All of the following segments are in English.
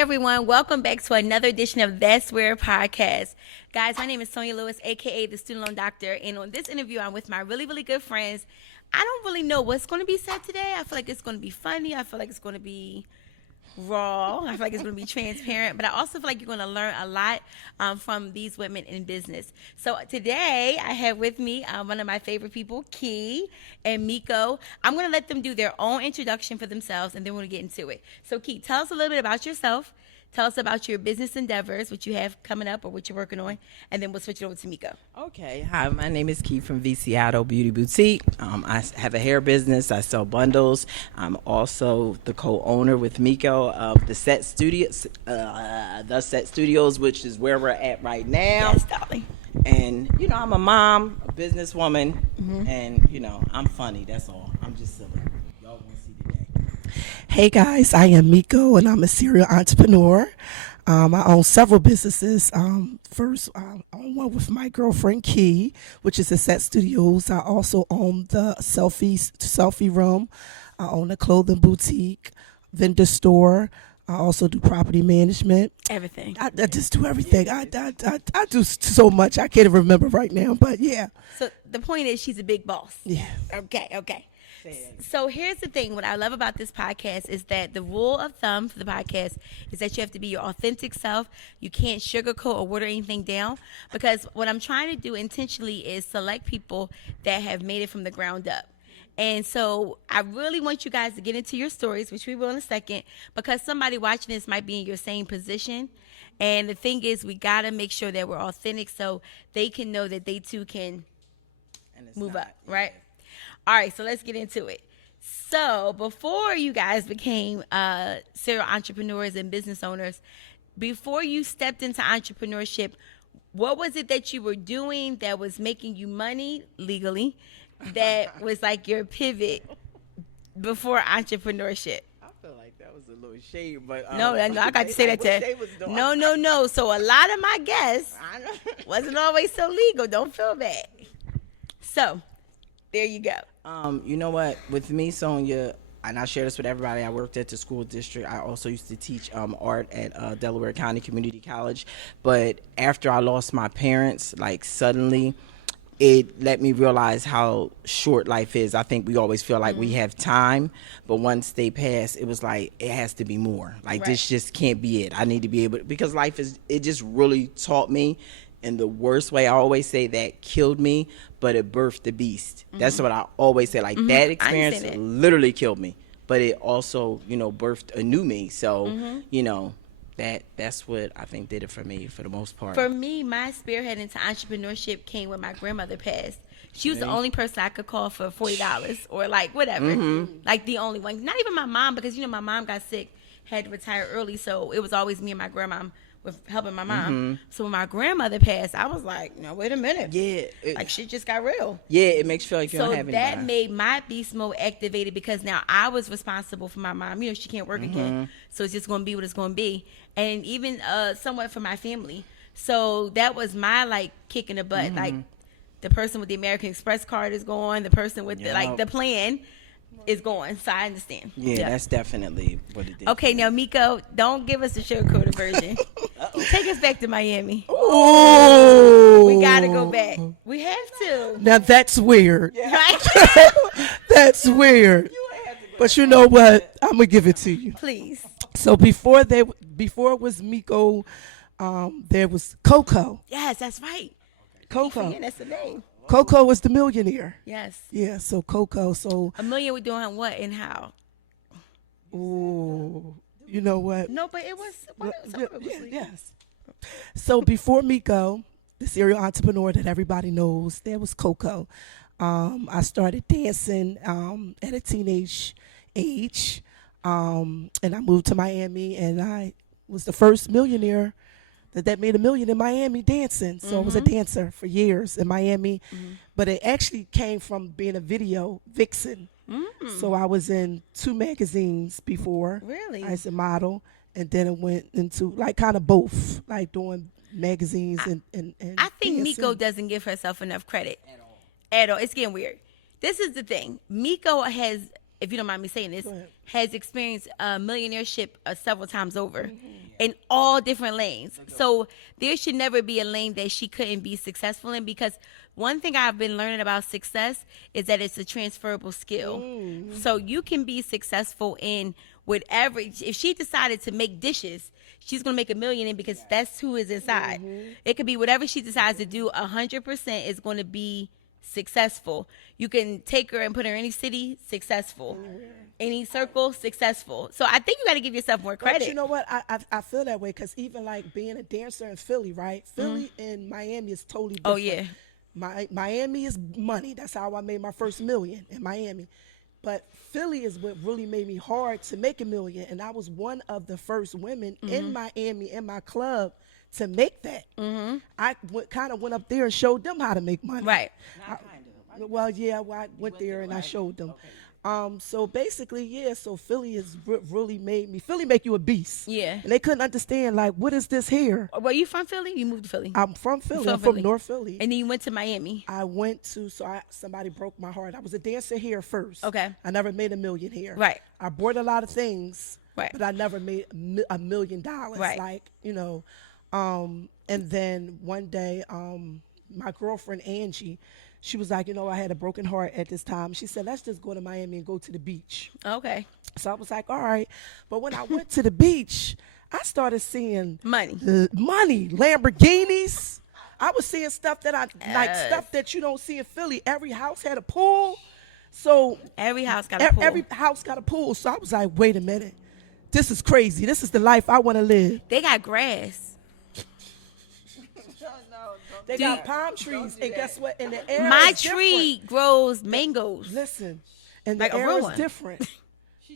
everyone, welcome back to another edition of That's Where Podcast. Guys, my name is Sonia Lewis, aka the Student Loan Doctor, and on this interview, I'm with my really, really good friends. I don't really know what's going to be said today. I feel like it's going to be funny. I feel like it's going to be raw. I feel like it's going to be transparent, but I also feel like you're going to learn a lot from these women in business. So today I have with me one of my favorite people, Key and Miko. I'm going to let them do their own introduction for themselves, and then we're going to get into it. So Key, tell us a little bit about yourself. Tell us about your business endeavors, what you have coming up or what you're working on, and then we'll switch it over to Miko. Okay. Hi, my name is Key from ViciadoBeautyBoutique. I have a hair business. I sell bundles. I'm also the co-owner with Miko of the Set Studios, which is where we're at right now. Yes, darling. And, I'm a mom, a businesswoman, and, I'm funny. That's all. I'm just silly. Y'all gonna see today. Hey guys, I am Miko and I'm a serial entrepreneur. I own several businesses. First, I own one with my girlfriend Key, which is the Set Studios. I also own the selfie room. I own a clothing boutique, vendor store. I also do property management. Everything. I just do everything. I do so much. I can't even remember right now, but yeah. So the point is she's a big boss. Yeah. Okay. So here's the thing. What I love about this podcast is that the rule of thumb for the podcast is that you have to be your authentic self. You can't sugarcoat or water anything down, because what I'm trying to do intentionally is select people that have made it from the ground up. And so I really want you guys to get into your stories, which we will in a second, because somebody watching this might be in your same position. And the thing is, we got to make sure that we're authentic so they can know that they too can move up, right? All right, so let's get into it. So before you guys became serial entrepreneurs and business owners, before you stepped into entrepreneurship, what was it that you were doing that was making you money legally, that was like your pivot before entrepreneurship? I feel like that was a little shade, but... No, I got to say that to... No. So a lot of my guests wasn't always so legal. Don't feel bad. So... there you go. You know what? With me, Sonia, and I share this with everybody, I worked at the school district. I also used to teach art at Delaware County Community College. But after I lost my parents, like suddenly, it let me realize how short life is. I think we always feel like we have time, but once they pass, it was like, it has to be more. Like, this just can't be it. I need to be able to, because life is, it just really taught me in the worst way. I always say that killed me, but it birthed the beast. That's what I always say. Like, that experience literally killed me, but it also, birthed a new me. So, that's what I think did it for me for the most part. For me, my spearhead into entrepreneurship came when my grandmother passed. She was the only person I could call for $40 or like whatever. Like the only one. Not even my mom, because, my mom got sick, had to retire early. So it was always me and my grandma with helping my mom. So when my grandmother passed, I was like, no, wait a minute. Yeah. Like, shit just got real. Yeah, it makes you feel like you don't have any. So that made my beast mode activated, because now I was responsible for my mom. She can't work again. So it's just going to be what it's going to be. And even somewhat for my family. So that was my, like, kick in the butt. Like, the person with the American Express card is gone. The person with the plan is going. So I understand. Yeah, that's definitely what it did. Okay, now Miko, don't give us the sugar-coated version. Take us back to Miami. Oh, we gotta go back. We have to. Now that's weird. Right? That's weird. But you know what? I'm gonna give it to you. Please. So before it was Miko, there was Coco. Yes, that's right. Coco. Yeah, that's the name. Coco was the millionaire. Yes. Yeah. So Coco. So $1 million. We're doing what and how? Ooh. You know what? No, but it was. Yes. So before Miko, the serial entrepreneur that everybody knows, there was Coco. I started dancing at a teenage age, and I moved to Miami, and I was the first millionaire that made $1 million in Miami dancing. So I was a dancer for years in Miami, but it actually came from being a video vixen. So I was in 2 magazines before. Really? As a model, and then it went into like kind of both, like doing magazines and I think dancing. Miko doesn't give herself enough credit at all. It's getting weird. This is the thing. Miko has, if you don't mind me saying this, has experienced millionaireship several times over. in all different lanes. So there should never be a lane that she couldn't be successful in, because one thing I've been learning about success is that it's a transferable skill. So you can be successful in whatever. If she decided to make dishes, she's going to make $1 million in, because that's who is inside. It could be whatever she decides to do, 100% is going to be successful. You can take her and put her in any city, successful. Any circle, successful. So I think you got to give yourself more credit. But you know what? I feel that way, because even like being a dancer in Philly, right? Philly and Miami is totally different. Oh, yeah. Miami is money. That's how I made my first $1 million in Miami. But Philly is what really made me hard to make $1 million. And I was one of the first women in Miami in my club to make that. I kind of went up there and showed them how to make money. Right. I went there and I showed them. So basically, yeah, so Philly has really made me, Philly make you a beast. Yeah. And they couldn't understand, like, what is this here? Well, you from Philly? You moved to Philly? I'm from Philly. I'm from North Philly. And then you went to Miami? I went to, somebody broke my heart. I was a dancer here first. Okay. I never made $1 million here. Right. I bought a lot of things. Right. But I never made $1 million. Right. Like, you know, and then one day, my girlfriend, Angie, she was like, you know, I had a broken heart at this time. She said, let's just go to Miami and go to the beach. Okay. So I was like, all right. But when I went to the beach, I started seeing money, Lamborghinis. I was seeing stuff that like stuff that you don't see in Philly. Every house had a pool. So every house got a pool. Every house got a pool. So I was like, wait a minute. This is crazy. This is the life I want to live. They got grass. They got palm trees, and guess what? In the air, my tree grows mangoes. Listen, and like the air is different.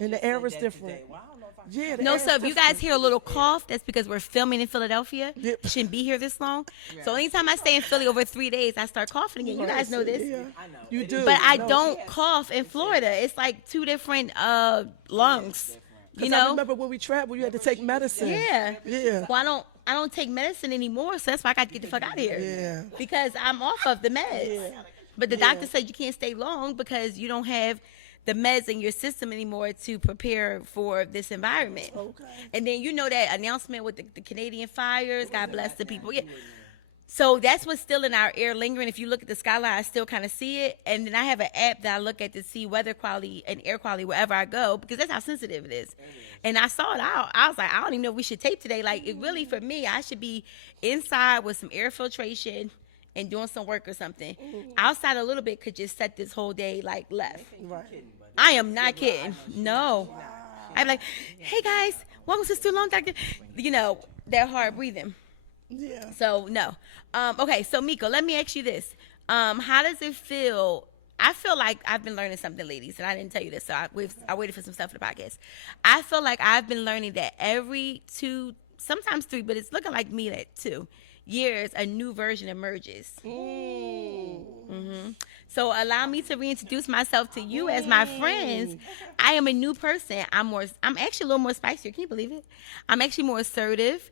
And the air is different. Yeah. No, so if you guys hear a little cough, that's because we're filming in Philadelphia. Yep. Shouldn't be here this long. So anytime I stay in Philly over 3 days, I start coughing again. You guys know this. Yeah. I know. You do. But I don't cough in Florida. It's like 2 different lungs. You know. I remember when we traveled, you had to take medicine. Yeah. Yeah. Well, I don't take medicine anymore, so that's why I got to get the fuck out of here. Yeah. Because I'm off of the meds. Yeah. But the doctor said you can't stay long because you don't have the meds in your system anymore to prepare for this environment. Okay. And then you know that announcement with the Canadian fires, God bless the people. Yeah. So that's what's still in our air lingering. If you look at the skyline, I still kind of see it. And then I have an app that I look at to see weather quality and air quality wherever I go, because that's how sensitive it is. And I saw it out. I was like, I don't even know if we should tape today. Like, it really, for me, I should be inside with some air filtration and doing some work or something. Outside a little bit could just set this whole day, like, left. Right. I am not kidding. No. I'm like, hey, guys, welcome to Too Long, Doctor. You know, that hard breathing. Yeah. So, no. Okay, so, Miko, let me ask you this. How does it feel? I feel like I've been learning something, ladies, and I didn't tell you this, so I waited for some stuff for the podcast. I feel like I've been learning that every 2, sometimes 3, but it's looking like me at 2 years, a new version emerges. So allow me to reintroduce myself to you as my friends. I am a new person. I'm actually a little more spicier. Can you believe it? I'm actually more assertive.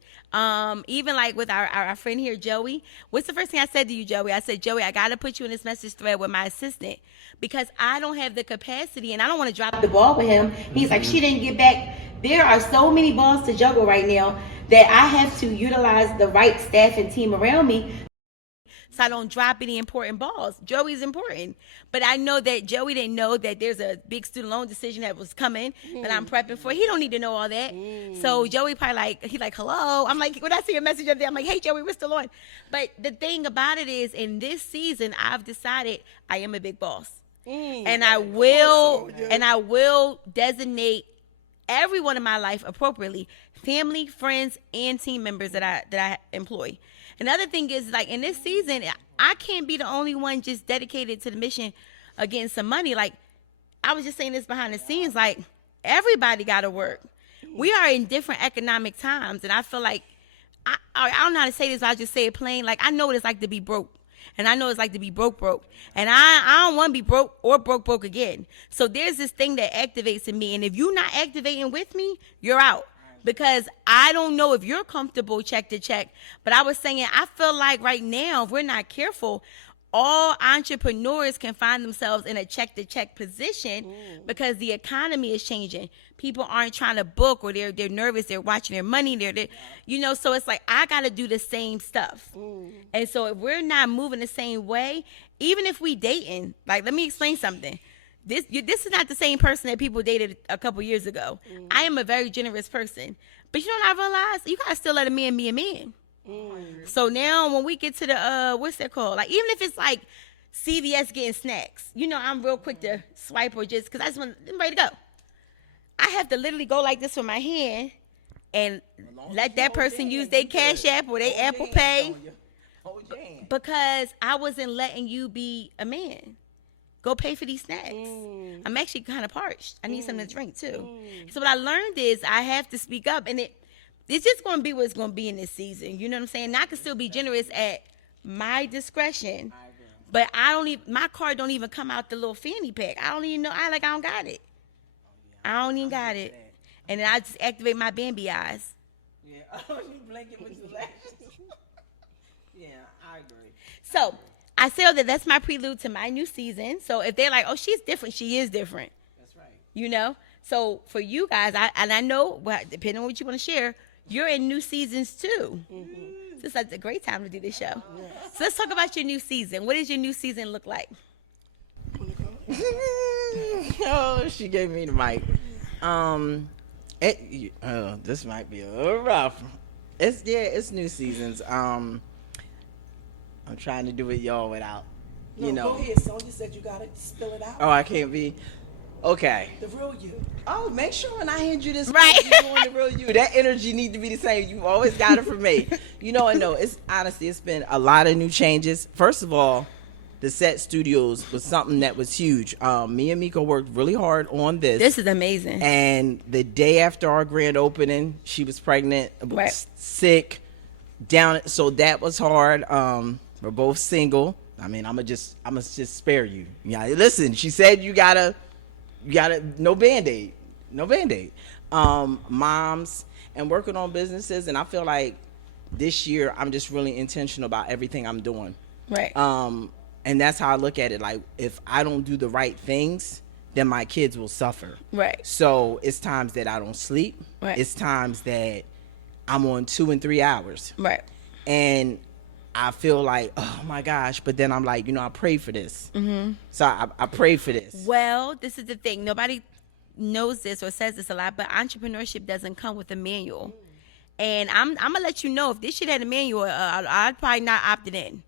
Even like with our friend here, Joey. What's the first thing I said to you, Joey? I said, Joey, I got to put you in this message thread with my assistant because I don't have the capacity and I don't want to drop the ball with him. He's like, she didn't get back. There are so many balls to juggle right now that I have to utilize the right staff and team around me so I don't drop any important balls. Joey's important. But I know that Joey didn't know that there's a big student loan decision that was coming that I'm prepping for. He don't need to know all that. So Joey probably he's like, hello. I'm like, when I see a message up there, I'm like, hey, Joey, we're still on. But the thing about it is, in this season, I've decided I am a big boss. And I will designate everyone in my life appropriately, family, friends, and team members that I employ. Another thing is, like, in this season, I can't be the only one just dedicated to the mission of getting some money. Like, I was just saying this behind the scenes, like, everybody got to work. We are in different economic times, and I feel like, I don't know how to say this, but I'll just say it plain. Like, I know what it's like to be broke. And I know it's like to be broke. And I don't want to be broke or broke again. So there's this thing that activates in me. And if you're not activating with me, you're out. Because I don't know if you're comfortable check to check. But I was saying, I feel like right now, if we're not careful, all entrepreneurs can find themselves in a check-to-check position because the economy is changing. People aren't trying to book, or they're nervous. They're watching their money. They're you know, so it's like I got to do the same stuff. And so if we're not moving the same way, even if we dating, like, let me explain something. This is not the same person that people dated a couple years ago. I am a very generous person. But you know what I realized? You got to still let a man be a man. So now when we get to the what's that called, like, even if it's like CVS getting snacks, you know, I'm real quick to swipe, or just because I just want, I'm ready to go. I have to literally go like this with my hand and let that person use their Cash App or their Apple Pay, because I wasn't letting you be a man. Go pay for these snacks. I'm actually kind of parched. I need something to drink too. So what I learned is I have to speak up, and it's just going to be what it's going to be in this season. You know what I'm saying? And I can still be generous at my discretion, but my card don't even come out the little fanny pack. I don't even know. I don't got it. I don't even got it. And then I just activate my Bambi eyes. Yeah. Oh, you blinking with your lashes. Yeah, I agree. So I say that's my prelude to my new season. So if they're like, oh, she's different, she is different. That's right. You know? So for you guys, I know, depending on what you want to share, you're in new seasons too. So it's like a great time to do this show. So let's talk about your new season. What does your new season look like? Oh, she gave me the mic. This might be a little rough. It's new seasons. I'm trying to do it, y'all, without, you know. Go ahead, Sonya said you gotta spill it out. Oh, I can't be. Okay. The real you. Oh, make sure when I hand you this, right, you doing the real you. That energy needs to be the same. You always got it from me. You know, I know. It's honestly, it's been a lot of new changes. First of all, the set studios was something that was huge. Me and Miko worked really hard on this. This is amazing. And the day after our grand opening, she was pregnant, sick, down. So that was hard. We're both single. I mean, I'ma just spare you. Yeah, listen. She said you gotta no Band-Aid. Moms and working on businesses, and I feel like this year I'm just really intentional about everything I'm doing. Right. And that's how I look at it. Like, if I don't do the right things, then my kids will suffer. Right. So it's times that I don't sleep. Right. It's times that I'm on 2 and 3 hours. Right. And I feel like, oh my gosh, but then I'm like, you know, I prayed for this. So I prayed for this. Well, this is the thing. Nobody knows this or says this a lot, but entrepreneurship doesn't come with a manual. And I'm gonna let you know, if this shit had a manual, I'd probably not opted in.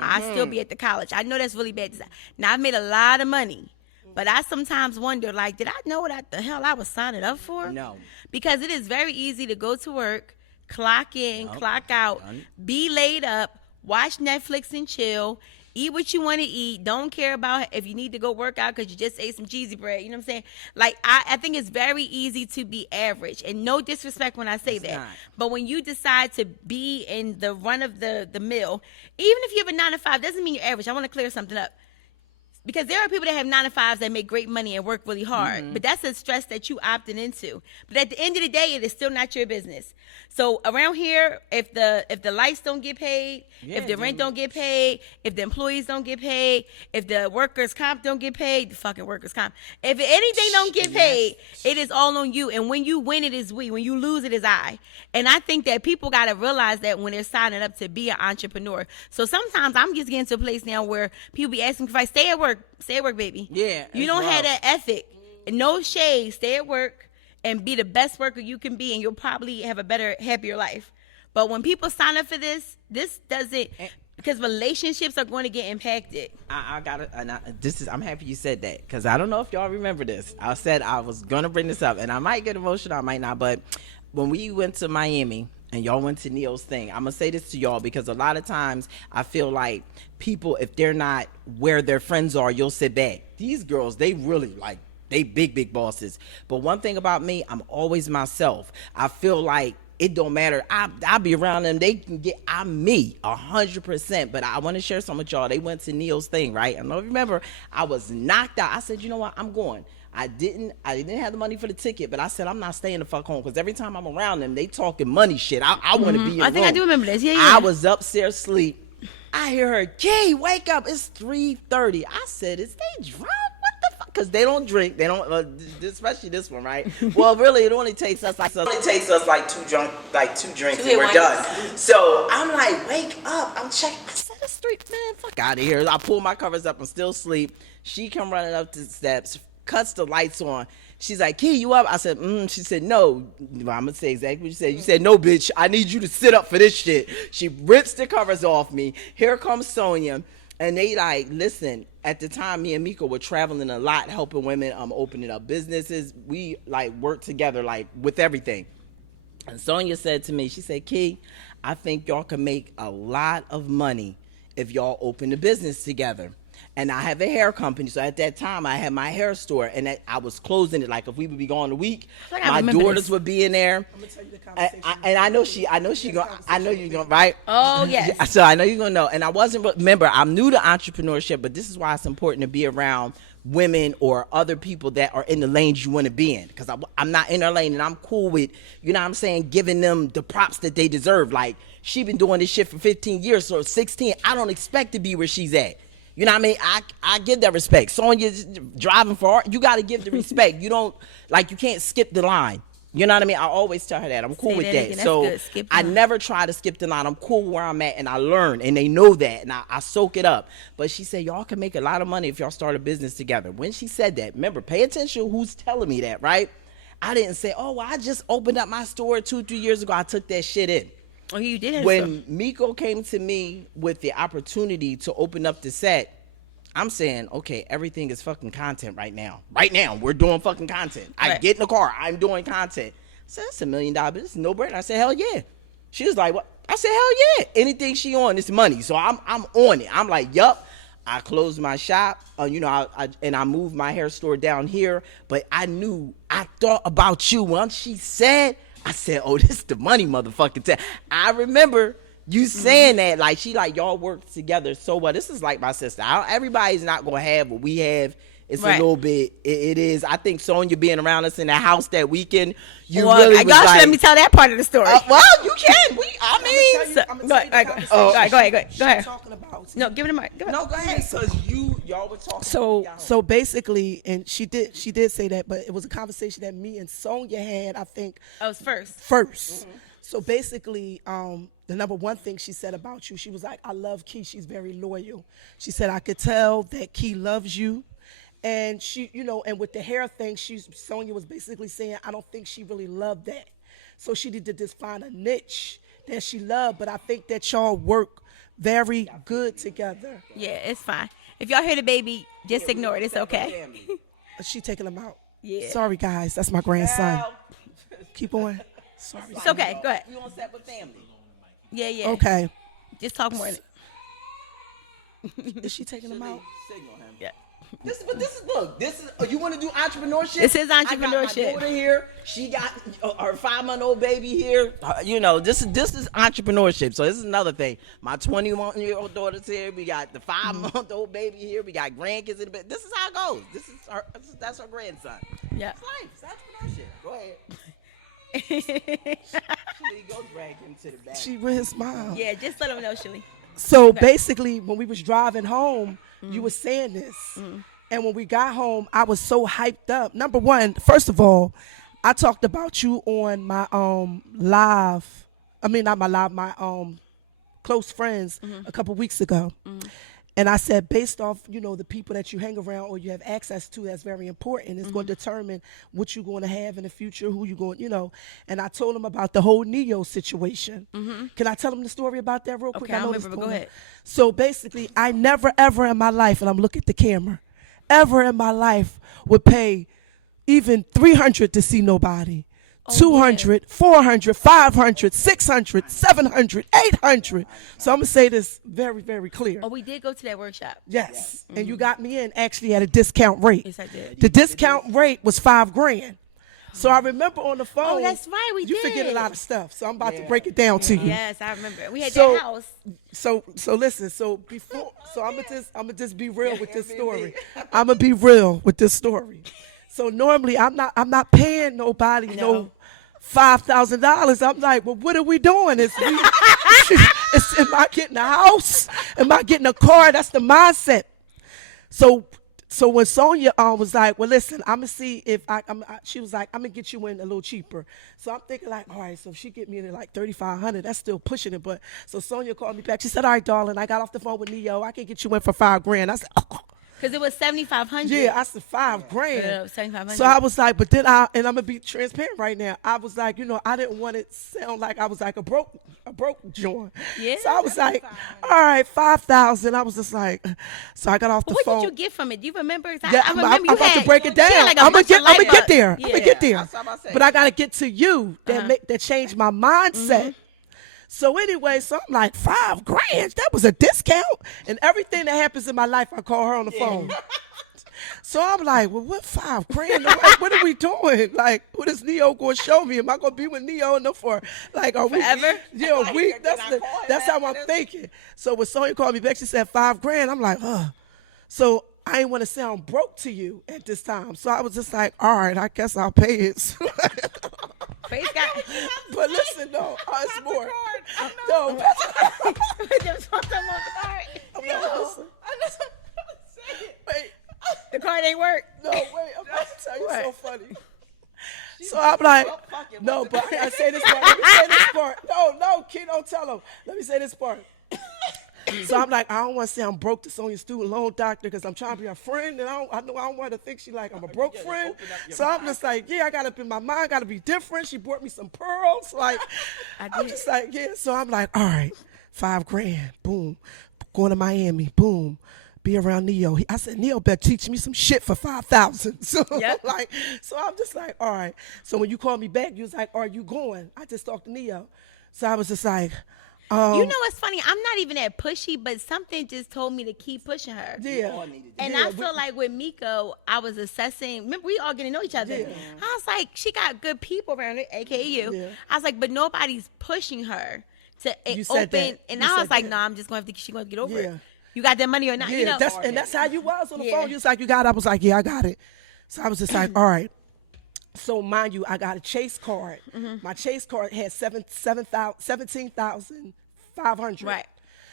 I'd still be at the college. I know that's really bad design. Now, I've made a lot of money, but I sometimes wonder, like, did I know what the hell I was signing up for? No. Because it is very easy to go to work, clock in, clock out, be laid up, watch Netflix and chill, eat what you want to eat, don't care about if you need to go work out because you just ate some cheesy bread. You know what I'm saying? Like, I think it's very easy to be average. And no disrespect when I say that. Not. But when you decide to be in the run of the mill, even if you have a 9 to 5, doesn't mean you're average. I want to clear something up. Because there are people that have 9 to 5s that make great money and work really hard. But that's a stress that you opted into. But at the end of the day, it is still not your business. So around here, if the lights don't get paid, if the rent don't get paid, if the employees don't get paid, if the workers' comp don't get paid, the fucking workers' comp, if anything don't get paid, it is all on you. And when you win, it is we. When you lose, it is I. And I think that people got to realize that when they're signing up to be an entrepreneur. So sometimes I'm just getting to a place now where people be asking if I stay at work, baby. Yeah. You don't have that ethic. No shade. Stay at work and be the best worker you can be, and you'll probably have a better, happier life. But when people sign up for this doesn't, because relationships are going to get impacted. I got it. I'm happy you said that, because I don't know if y'all remember this. I said I was gonna bring this up, and I might get emotional, I might not. But when we went to Miami and y'all went to Neo's thing, I'm gonna say this to y'all, because a lot of times I feel like people, if they're not where their friends are, you'll sit back. These girls, they really like, they big bosses. But one thing about me, I'm always myself. I feel like it don't matter. I'll be around them. They can get, I'm me 100%. But I want to share something with y'all. They went to Neo's thing, right? I don't know if you remember, I was knocked out. I said, you know what? I'm going. I didn't have the money for the ticket, but I said, I'm not staying the fuck home, because every time I'm around them, they talking money shit. I want to be in I think I do remember this. Yeah. I was upstairs asleep. I hear her, Key, wake up. It's 3:30. I said, is they drunk? What the fuck? Because they don't drink. They don't, especially this one, right? Well, really, it only takes us like two drinks, and we're done. So I'm like, wake up. I'm checking. I said, it's 3, man, fuck out of here. I pull my covers up. I'm still asleep. She come running up the steps, cuts the lights on. She's like, Key, you up? I said, She said, no. I'm going to say exactly what you said. You said, no, bitch. I need you to sit up for this shit. She rips the covers off me. Here comes Sonia. And they like, listen, at the time, me and Miko were traveling a lot, helping women opening up businesses. We like worked together like with everything. And Sonia said to me, she said, Key, I think y'all can make a lot of money if y'all open a business together. And I have a hair company, so at that time I had my hair store, and I was closing it. Like if we would be gone a week, my daughters would be in there. I'm gonna tell you the conversation. And I know you're gonna, right? Oh yes. So I know you're gonna know. And I wasn't. Remember, I'm new to entrepreneurship, but this is why it's important to be around women or other people that are in the lanes you want to be in. Because I'm not in their lane, and I'm cool with, you know what I'm saying, giving them the props that they deserve. Like she been doing this shit for 15 years, so 16. I don't expect to be where she's at. You know what I mean? I give that respect. Sonia's driving for art. You got to give the respect. You don't, like, you can't skip the line. You know what I mean? I always tell her that. I'm cool with that. So I never try to skip the line. I'm cool where I'm at, and I learn, and they know that, and I soak it up. But she said, y'all can make a lot of money if y'all start a business together. When she said that, remember, pay attention who's telling me that, right? I didn't say, oh, well, I just opened up my store 2-3 years ago. I took that shit in. Oh, you did. When Miko came to me with the opportunity to open up the set, I'm saying, okay, everything is fucking content right now. Right now, we're doing fucking content. I get in the car, I'm doing content. I said, that's $1 million business, no brainer. I said, hell yeah. She was like, what? I said, hell yeah. Anything she on, it's money. So I'm on it. I'm like, yup. I closed my shop, I moved my hair store down here. But I thought about you. Once she said, I said, oh, this is the money motherfucking time. I remember you saying that, like, she like, y'all work together so well. This is like my sister. Everybody's not going to have what we have. It's a little bit, it is. I think Sonia being around us in the house that weekend, really was y'all like. should let me tell that part of the story. Well, you can. Go ahead. Talking about. No, give it a mic. No, go ahead. Because y'all were talking. So basically, and she did say that, but it was a conversation that me and Sonia had, I think. Oh, it was first. Mm-hmm. So basically, the number one thing she said about you, she was like, I love Key. She's very loyal. She said, I could tell that Key loves you. And she, and with the hair thing, Sonia was basically saying, I don't think she really loved that. So she did just find a niche that she loved. But I think that y'all work very good together. Yeah, it's fine. If y'all hear the baby, just ignore it. It's okay. She taking them out. Yeah. Sorry, guys. That's my grandson. Keep on. Sorry. It's okay. Go ahead. You on set with family? Yeah. Okay. Just talk more. Is she taking them out? Signal him. Yeah. This is you want to do entrepreneurship? This is entrepreneurship. I got my daughter here. She got her 5-month-old baby here. This is entrepreneurship. So this is another thing. My 21-year-old daughter's here. We got the 5-month-old baby here. We got grandkids in the bed. This is how it goes. That's her grandson. Yeah. It's life. It's entrepreneurship. Go ahead. She go drag him to the back. She with his mom. Yeah, just let him know, Shelly. So basically, when we was driving home, you were saying this. And when we got home, I was so hyped up. Number one, first of all, I talked about you on my live. I mean, not my live, my close friends a couple weeks ago. And I said, based off, the people that you hang around or you have access to, that's very important. It's going to determine what you're going to have in the future, who you're going, And I told them about the whole Neo situation. Can I tell them the story about that real quick? Okay, I remember, but go ahead. So basically, I never, ever in my life, and I'm looking at the camera, ever in my life would pay even $300 to see nobody. 200, 400, 500, 600, 700, 800. So I'm going to say this very, very clear. Oh, we did go to that workshop. Yes. And you got me in actually at a discount rate. Yes, I did. The discount rate was $5,000. So I remember on the phone. Oh, that's right. We did. You forget a lot of stuff. So I'm about to break it down to you. Yes, I remember. We had that house. So listen. So I'm gonna just be real with this story. I'm gonna be real with this story. So normally I'm not paying nobody no $5,000. I'm like, well, what are we doing? Am I getting a house? Am I getting a car? That's the mindset. So when Sonia was like, well, listen, I'm gonna see if she was like, I'm gonna get you in a little cheaper. So I'm thinking like, all right, so if she get me in at like 3,500, that's still pushing it. But so Sonia called me back. She said, all right, darling, I got off the phone with Neo. I can get you in for $5,000. I said, oh. Because it was 7,500. Yeah, I said $5,000. Yeah, 7,500. So I was like, but then and I'm gonna be transparent right now. I was like, I didn't want it to sound like I was like a broke joint. Yeah. So I was like, all right, 5,000. I was just like, so I got off the what phone. What did you get from it? Do you remember? Yeah, I remember I'm about to break it down. Like I'm gonna get there. Yeah. I'm gonna get there. That's what I'm about to say. But I gotta get to you that changed my mindset. So anyway, so I'm like, $5,000. That was a discount. And everything that happens in my life, I call her on the phone. So I'm like, well, what $5,000? Like, what are we doing? Like, what is Neo going to show me? Am I going to be with Neo enough for like a week? Forever? Yeah, a week. That's how I'm thinking. So when Sonya called me back, she said $5,000. I'm like, So I didn't want to sound broke to you at this time. So I was just like, all right, I guess I'll pay it. Praise God. But listen, no, it's more. No, wait. The card ain't work. No, wait, I'm about to tell you so funny. So I'm like, no, but I gotta say this part. Let me say this part. No, kid, don't tell him. Let me say this part. So I'm like, I don't want to say I'm broke to Sonia's student loan doctor because I'm trying to be a friend, and I know I don't want her to think she like I'm a broke friend. So I'm just like, yeah, I gotta be my mind, gotta be different. She bought me some pearls, like I'm just like, yeah. So I'm like, all right, $5,000, boom, going to Miami, boom. Be around Neo. I said, Neo better teach me some shit for 5,000. So so I'm just like, all right. So when you called me back, you was like, are you going? I just talked to Neo. So I was just like, you know what's funny? I'm not even that pushy, but something just told me to keep pushing her. Yeah. And I feel like with Miko, I was assessing. Remember, we all getting to know each other. Yeah. I was like, she got good people around her, aka you. Yeah. I was like, but nobody's pushing her to You said open. that. And You I was said like, that. no, I'm just going to think she's going to get over Yeah. it. You got that money or not? Yeah, You know? that's how you was on the Yeah. phone. You was like, you got it. I was like, yeah, I got it. So I was just like, all right. So mind you, I got a Chase card. My Chase card had 17,500. Right.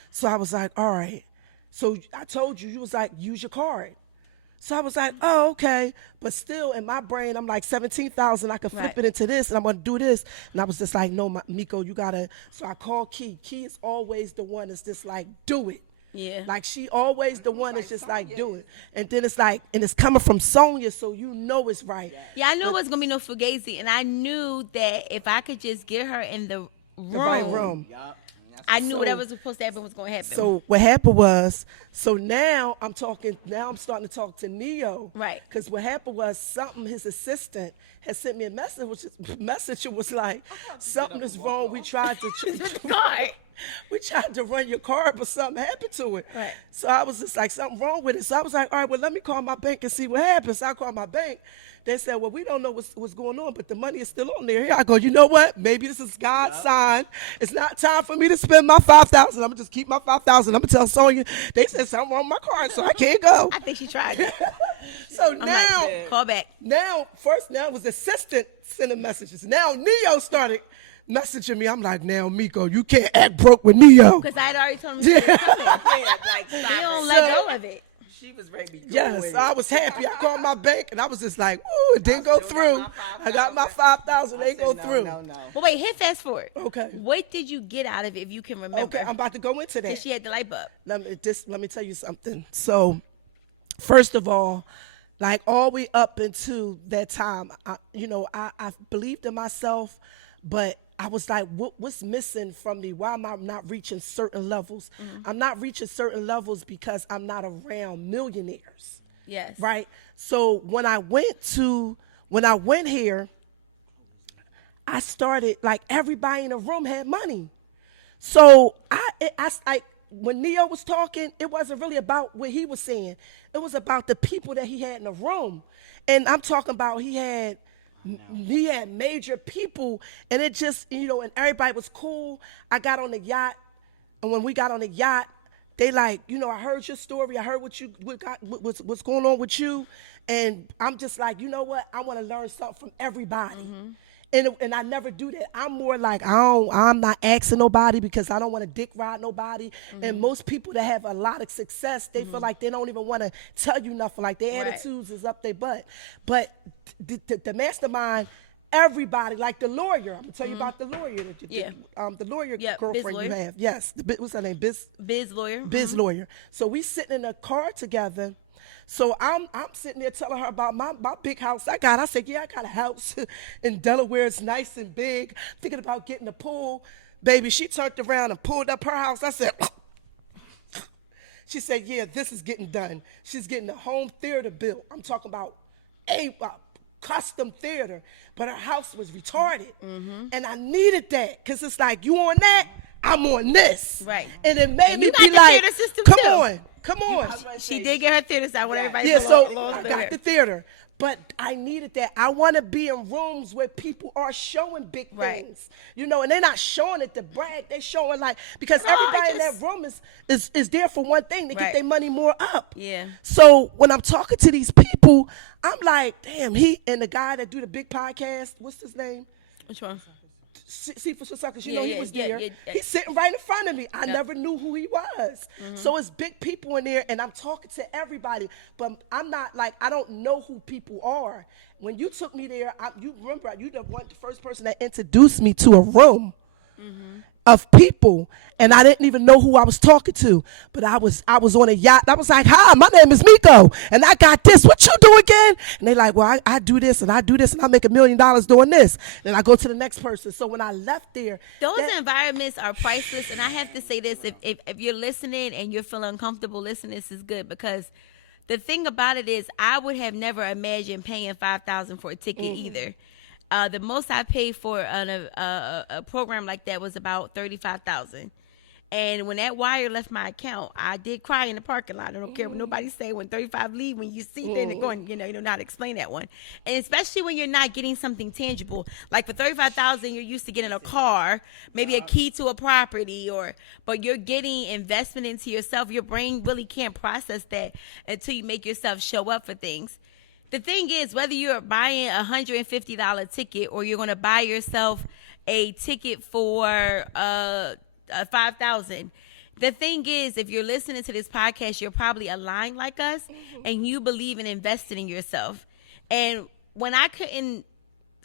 So I was like, all right. So I told you, was like, use your card. So I was like, oh, okay. But still in my brain, I'm like, 17,000, I could flip Right. it into this and I'm going to do this. And I was just like, no, Miko, you got to. So I called Key. Key is always the one that's just like, do it. Yeah. Like she always the one that's just like, do it. And then it's like, and it's coming from Sonia, so you know it's right. Yeah, I knew it was going to be no fugazi. And I knew that if I could just get her in the room, The right room. I knew So- whatever was supposed to happen was going to happen. So what happened was, so now I'm starting to talk to Neo. Right. Because what happened was his assistant had sent me a message, it was like, something is wrong. We tried to card. we tried to run your card, but something happened to it. Right. So I was just like, something wrong with it. So I was like, all right, well, let me call my bank and see what happens. So I called my bank. They said, well, we don't know what's going on, but the money is still on there. Here I go, you know what? Maybe this is God's sign. It's not time for me to spend my 5,000. I'm going to just keep my 5,000. I'm going to tell Sonya, they said something wrong with my card, so I can't go. I think she tried it. So I'm now, like, call back. now it was the assistant sending messages. Now Neo started messaging me. I'm like, now, Miko, you can't act broke with Neo. Because I had already told him she was coming. He don't let go of it. She was ready to be Yes, I was happy. I called my bank, and I was just like, ooh, it didn't go through. I got my 5,000. They go through. No. Well, wait, hit fast forward. Okay. What did you get out of it, if you can remember? Okay, I'm about to go into that. Because she had the light bulb. Let me tell you something. So, first of all, like all the way up into that time, I believed in myself, but I was like, what's missing from me? Why am I not reaching certain levels? I'm not reaching certain levels because I'm not around millionaires. Yes. Right? So when I went here, I started, like, everybody in the room had money. So I when Neo was talking, it wasn't really about what he was saying. It was about the people that he had in the room. And I'm talking about he had major people, and it just, and everybody was cool. I got on the yacht, and when we got on the yacht, they like, I heard your story. I heard what's going on with you. And I'm just like, you know what? I want to learn something from everybody. And I never do that. I'm more like I'm not asking nobody because I don't want to dick ride nobody. And most people that have a lot of success, they feel like they don't even want to tell you nothing. Like their attitudes is up their butt. But the mastermind, everybody, like the lawyer. I'm gonna tell you about the lawyer. The lawyer girlfriend you have. Yes. What's her name? Biz lawyer. Biz lawyer. So we sitting in a car together. So I'm sitting there telling her about my big house I got. I said, yeah, I got a house in Delaware. It's nice and big. Thinking about getting a pool. Baby, she turned around and pulled up her house. I said, she said, yeah, this is getting done. She's getting a home theater built. I'm talking about a custom theater. But her house was retarded. And I needed that because it's like, you on that? I'm on this. Right. And it made me be like, come on. She did get her theater side when everybody so I got the theater. But I needed that. I want to be in rooms where people are showing big things. You know, and they're not showing it to brag. They're showing like, because everybody in that room is there for one thing, to get their money more up. Yeah. So when I'm talking to these people, I'm like, damn, he and the guy that do the big podcast, what's his name? Which one? See for suckers, you know he was there. Yeah. He's sitting right in front of me. I never knew who he was. So it's big people in there, and I'm talking to everybody. But I'm not like, I don't know who people are. When you took me there, you remember you the first person that introduced me to a room of people, and I didn't even know who I was talking to. But I was on a yacht. I was like, hi, my name is Miko, and I got this. What you do again? And they like, well, I do this, and I do this, and I make $1 million doing this. Then I go to the next person. So when I left there, those environments are priceless. And I have to say this, if you're listening and you're feeling uncomfortable listening, this is good, because the thing about it is I would have never imagined paying $5,000 for a ticket either. The most I paid for a program like that was about $35,000. And when that wire left my account, I did cry in the parking lot. I don't care what nobody say. When 35 leave, when you see things going, you know how to explain that one. And especially when you're not getting something tangible. Like for $35,000, you're used to getting a car, maybe a key to a property, but you're getting investment into yourself. Your brain really can't process that until you make yourself show up for things. The thing is, whether you're buying a $150 ticket or you're going to buy yourself a ticket for $5,000. The thing is, if you're listening to this podcast, you're probably aligned like us, and you believe in investing in yourself. And when I couldn't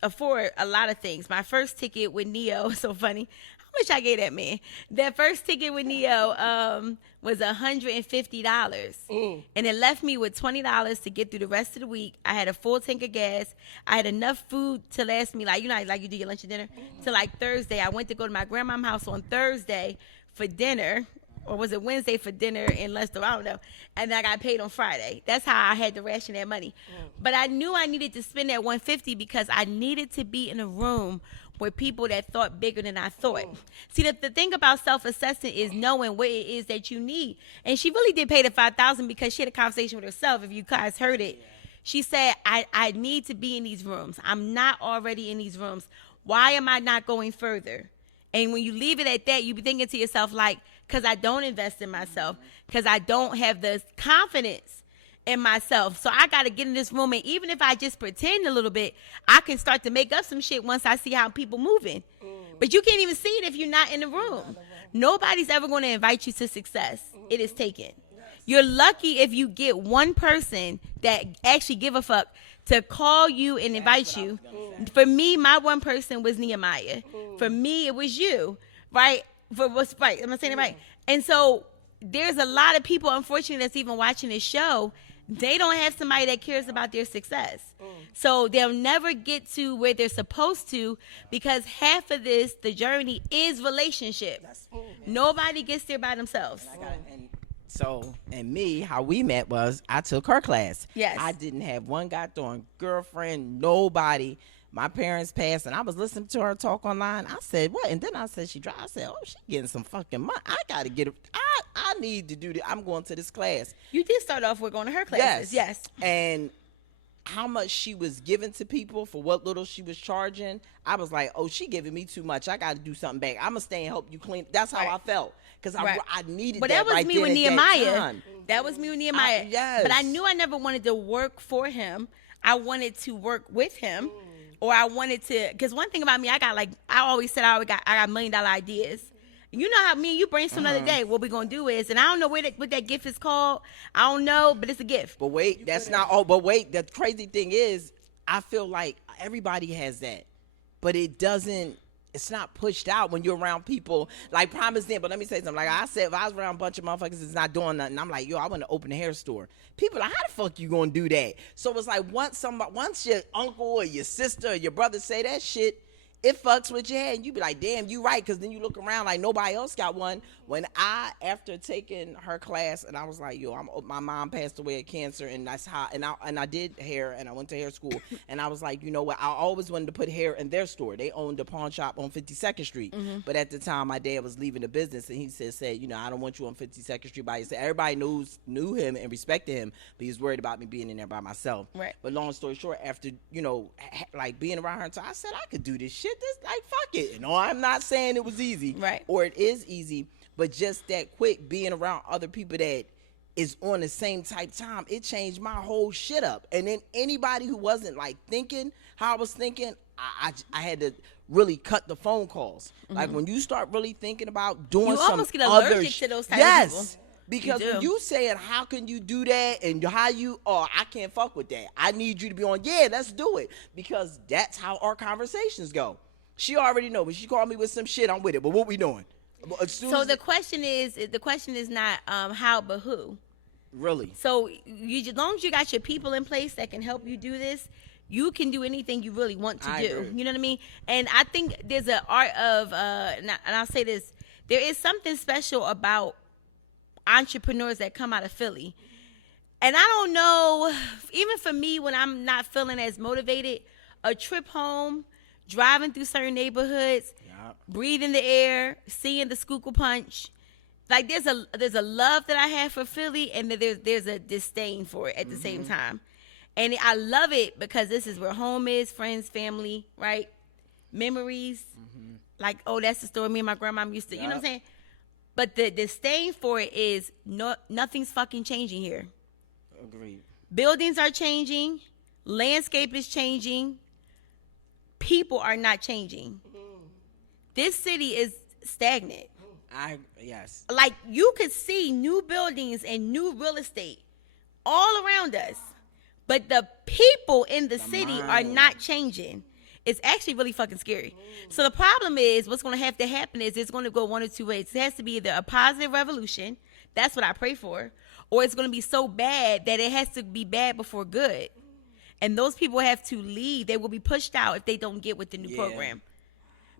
afford a lot of things, my first ticket with Neo, so funny, how much I gave that man? That first ticket with Neo was $150, and it left me with $20 to get through the rest of the week. I had a full tank of gas. I had enough food to last me, like, you know, like you do your lunch and dinner, till like Thursday. I went to go to my grandma's house on Thursday for dinner, or was it Wednesday for dinner in Leicester? I don't know. And then I got paid on Friday. That's how I had to ration that money. But I knew I needed to spend that $150 because I needed to be in a room with people that thought bigger than I thought. See, the thing about self-assessment is knowing what it is that you need. And she really did pay the $5,000 because she had a conversation with herself. If you guys heard it, she said, I need to be in these rooms. I'm not already in these rooms. Why am I not going further? And when you leave it at that, you be thinking to yourself, like, because I don't invest in myself, because I don't have the confidence in myself. So I got to get in this room, and even if I just pretend a little bit, I can start to make up some shit once I see how people moving. But you can't even see it if you're not in the room. Nobody's ever going to invite you to success. It is taken. You're lucky if you get one person that actually give a fuck to call you and invite you. For me, my one person was Nehemiah. For me, it was you, right? For what's right? Am I saying it right? And so there's a lot of people, unfortunately, that's even watching this show. They don't have somebody that cares about their success. So they'll never get to where they're supposed to, because half of this, the journey, is relationship. Nobody gets there by themselves. And me, how we met was I took her class. Yes. I didn't have one goddamn girlfriend, nobody. My parents passed, and I was listening to her talk online. I said, what? And then I said, she drives. I said, oh, she getting some fucking money. I got to get it. I need to do this. I'm going to this class. You did start off with going to her classes. Yes. And how much she was giving to people for what little she was charging, I was like, oh, she giving me too much. I got to do something back. I'm going to stay and help you clean. That's how I felt. Because I needed but that was right me there with at Nehemiah. that time. That was me with Nehemiah. Yes. But I knew I never wanted to work for him. I wanted to work with him. or I wanted to, because one thing about me, I always said I got $1 million ideas. You know how me and you brainstormed the other day. What we gonna do is, and I don't know what that gift is called. I don't know, but it's a gift. But wait, that's not all. But wait, the crazy thing is, I feel like everybody has that, but it doesn't. It's not pushed out when you're around people. Like, prime example, let me say something. Like I said, if I was around a bunch of motherfuckers that's not doing nothing, I'm like, yo, I want to open a hair store. People are like, how the fuck you gonna do that? So it's like once your uncle or your sister or your brother say that shit, it fucks with your head, and you be like, damn, you right, because then you look around like nobody else got one. When after taking her class, and I was like, yo, my mom passed away of cancer, and that's how, and I did hair, and I went to hair school, and I was like, you know what, I always wanted to put hair in their store. They owned a pawn shop on 52nd Street, but at the time, my dad was leaving the business, and he said, you know, I don't want you on 52nd Street by yourself. Everybody knew him and respected him, but he was worried about me being in there by myself. Right. But long story short, after, you know, like being around her, so I said I could do this shit. This, like, fuck it. No, I'm not saying it was easy, right, or it is easy, but just that quick being around other people that is on the same type time, it changed my whole shit up. And then anybody who wasn't like thinking how I was thinking, I had to really cut the phone calls. Like when you start really thinking about doing some almost get allergic to those type of people. Because when you saying, how can you do that? And I can't fuck with that. I need you to be on, yeah, let's do it. Because that's how our conversations go. She already know. When she called me with some shit, I'm with it. But what we doing? So the question is not how, but who. Really? So as long as you got your people in place that can help you do this, you can do anything you really want to do. Agree. You know what I mean? And I think there's an art of, and I'll say this, there is something special about entrepreneurs that come out of Philly. And I don't know, even for me, when I'm not feeling as motivated, a trip home, driving through certain neighborhoods, breathing the air, seeing the Schuylkill Punch, like there's a love that I have for Philly, and there's a disdain for it at the same time. And I love it because this is where home is, friends, family, right? Memories. Like, oh, that's the story me and my grandma used to, you know what I'm saying? But the disdain for it is nothing's fucking changing here. Agreed. Buildings are changing. Landscape is changing. People are not changing. This city is stagnant. Yes. Like, you could see new buildings and new real estate all around us, but the people in the city are not changing. It's actually really fucking scary. So the problem is, what's going to have to happen is it's going to go one or two ways. It has to be either a positive revolution, that's what I pray for, or it's going to be so bad that it has to be bad before good. And those people have to leave. They will be pushed out if they don't get with the new program.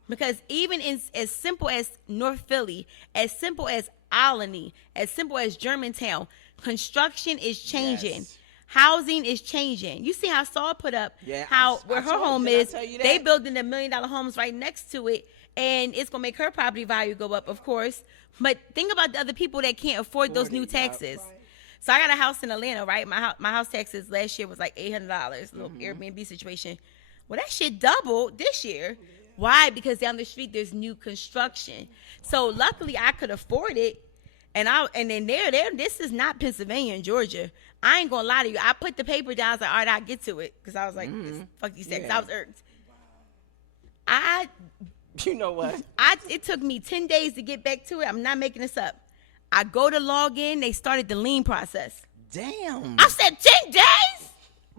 Because even as simple as North Philly, as simple as Albany, as simple as Germantown, construction is changing. Yes. Housing is changing. You see how Saul put up where her home is. They building $1 million homes right next to it, and it's gonna make her property value go up, of course. But think about the other people that can't afford those new taxes. Right. So I got a house in Atlanta, right? My house taxes last year was like $800, little Airbnb situation. Well, that shit doubled this year. Why? Because down the street there's new construction. So luckily I could afford it, and then this is not Pennsylvania and Georgia. I ain't gonna lie to you. I put the paper down. I was like, all right, I'll get to it, because I was like, fuck these taxes. I was irked. You know what? It took me 10 days to get back to it. I'm not making this up. I go to log in. They started the lien process. Damn. I said 10 days.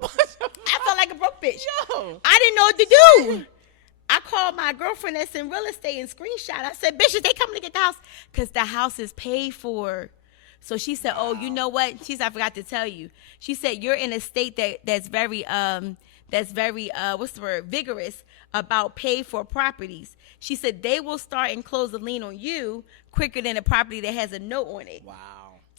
I felt like a broke bitch. Yo. I didn't know what to do. I called my girlfriend that's in real estate and screenshot. I said, bitches, they coming to get the house, because the house is paid for. So she said, oh, you know what? She said, I forgot to tell you. She said, you're in a state that's very what's the word? Vigorous about pay for properties. She said they will start and close the lien on you quicker than a property that has a note on it. Wow.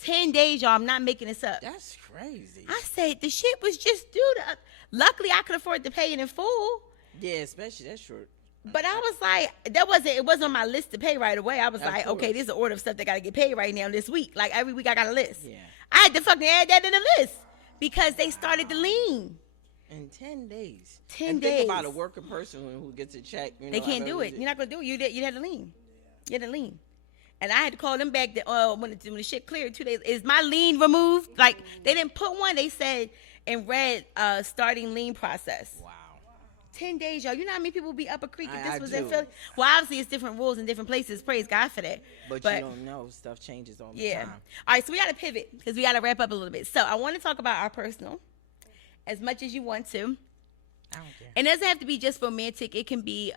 10 days, y'all. I'm not making this up. That's crazy. I said the shit was just due to. Luckily, I could afford to pay it in full. Yeah, especially that short. But I was like, it wasn't on my list to pay right away. I was like, okay, this is an order of stuff that got to get paid right now this week. Like, every week I got a list. Yeah. I had to fucking add that in the list because they started the lien. In 10 days. 10 days. Think about a working person who gets a check. You know, they can't do it. You're not going to do it. You had to lien. You had to lien. And I had to call them back when the shit cleared 2 days. Is my lien removed? Like, they didn't put one. They said in red, starting lien process. Wow. 10 days, y'all. You know how many people be up a creek if this I was in do. Philly? Well, obviously, it's different rules in different places. Praise God for that. But you don't know. Stuff changes all the time. All right, so we got to pivot because we got to wrap up a little bit. So I want to talk about our personal as much as you want to. I don't care. And it doesn't have to be just romantic. It can be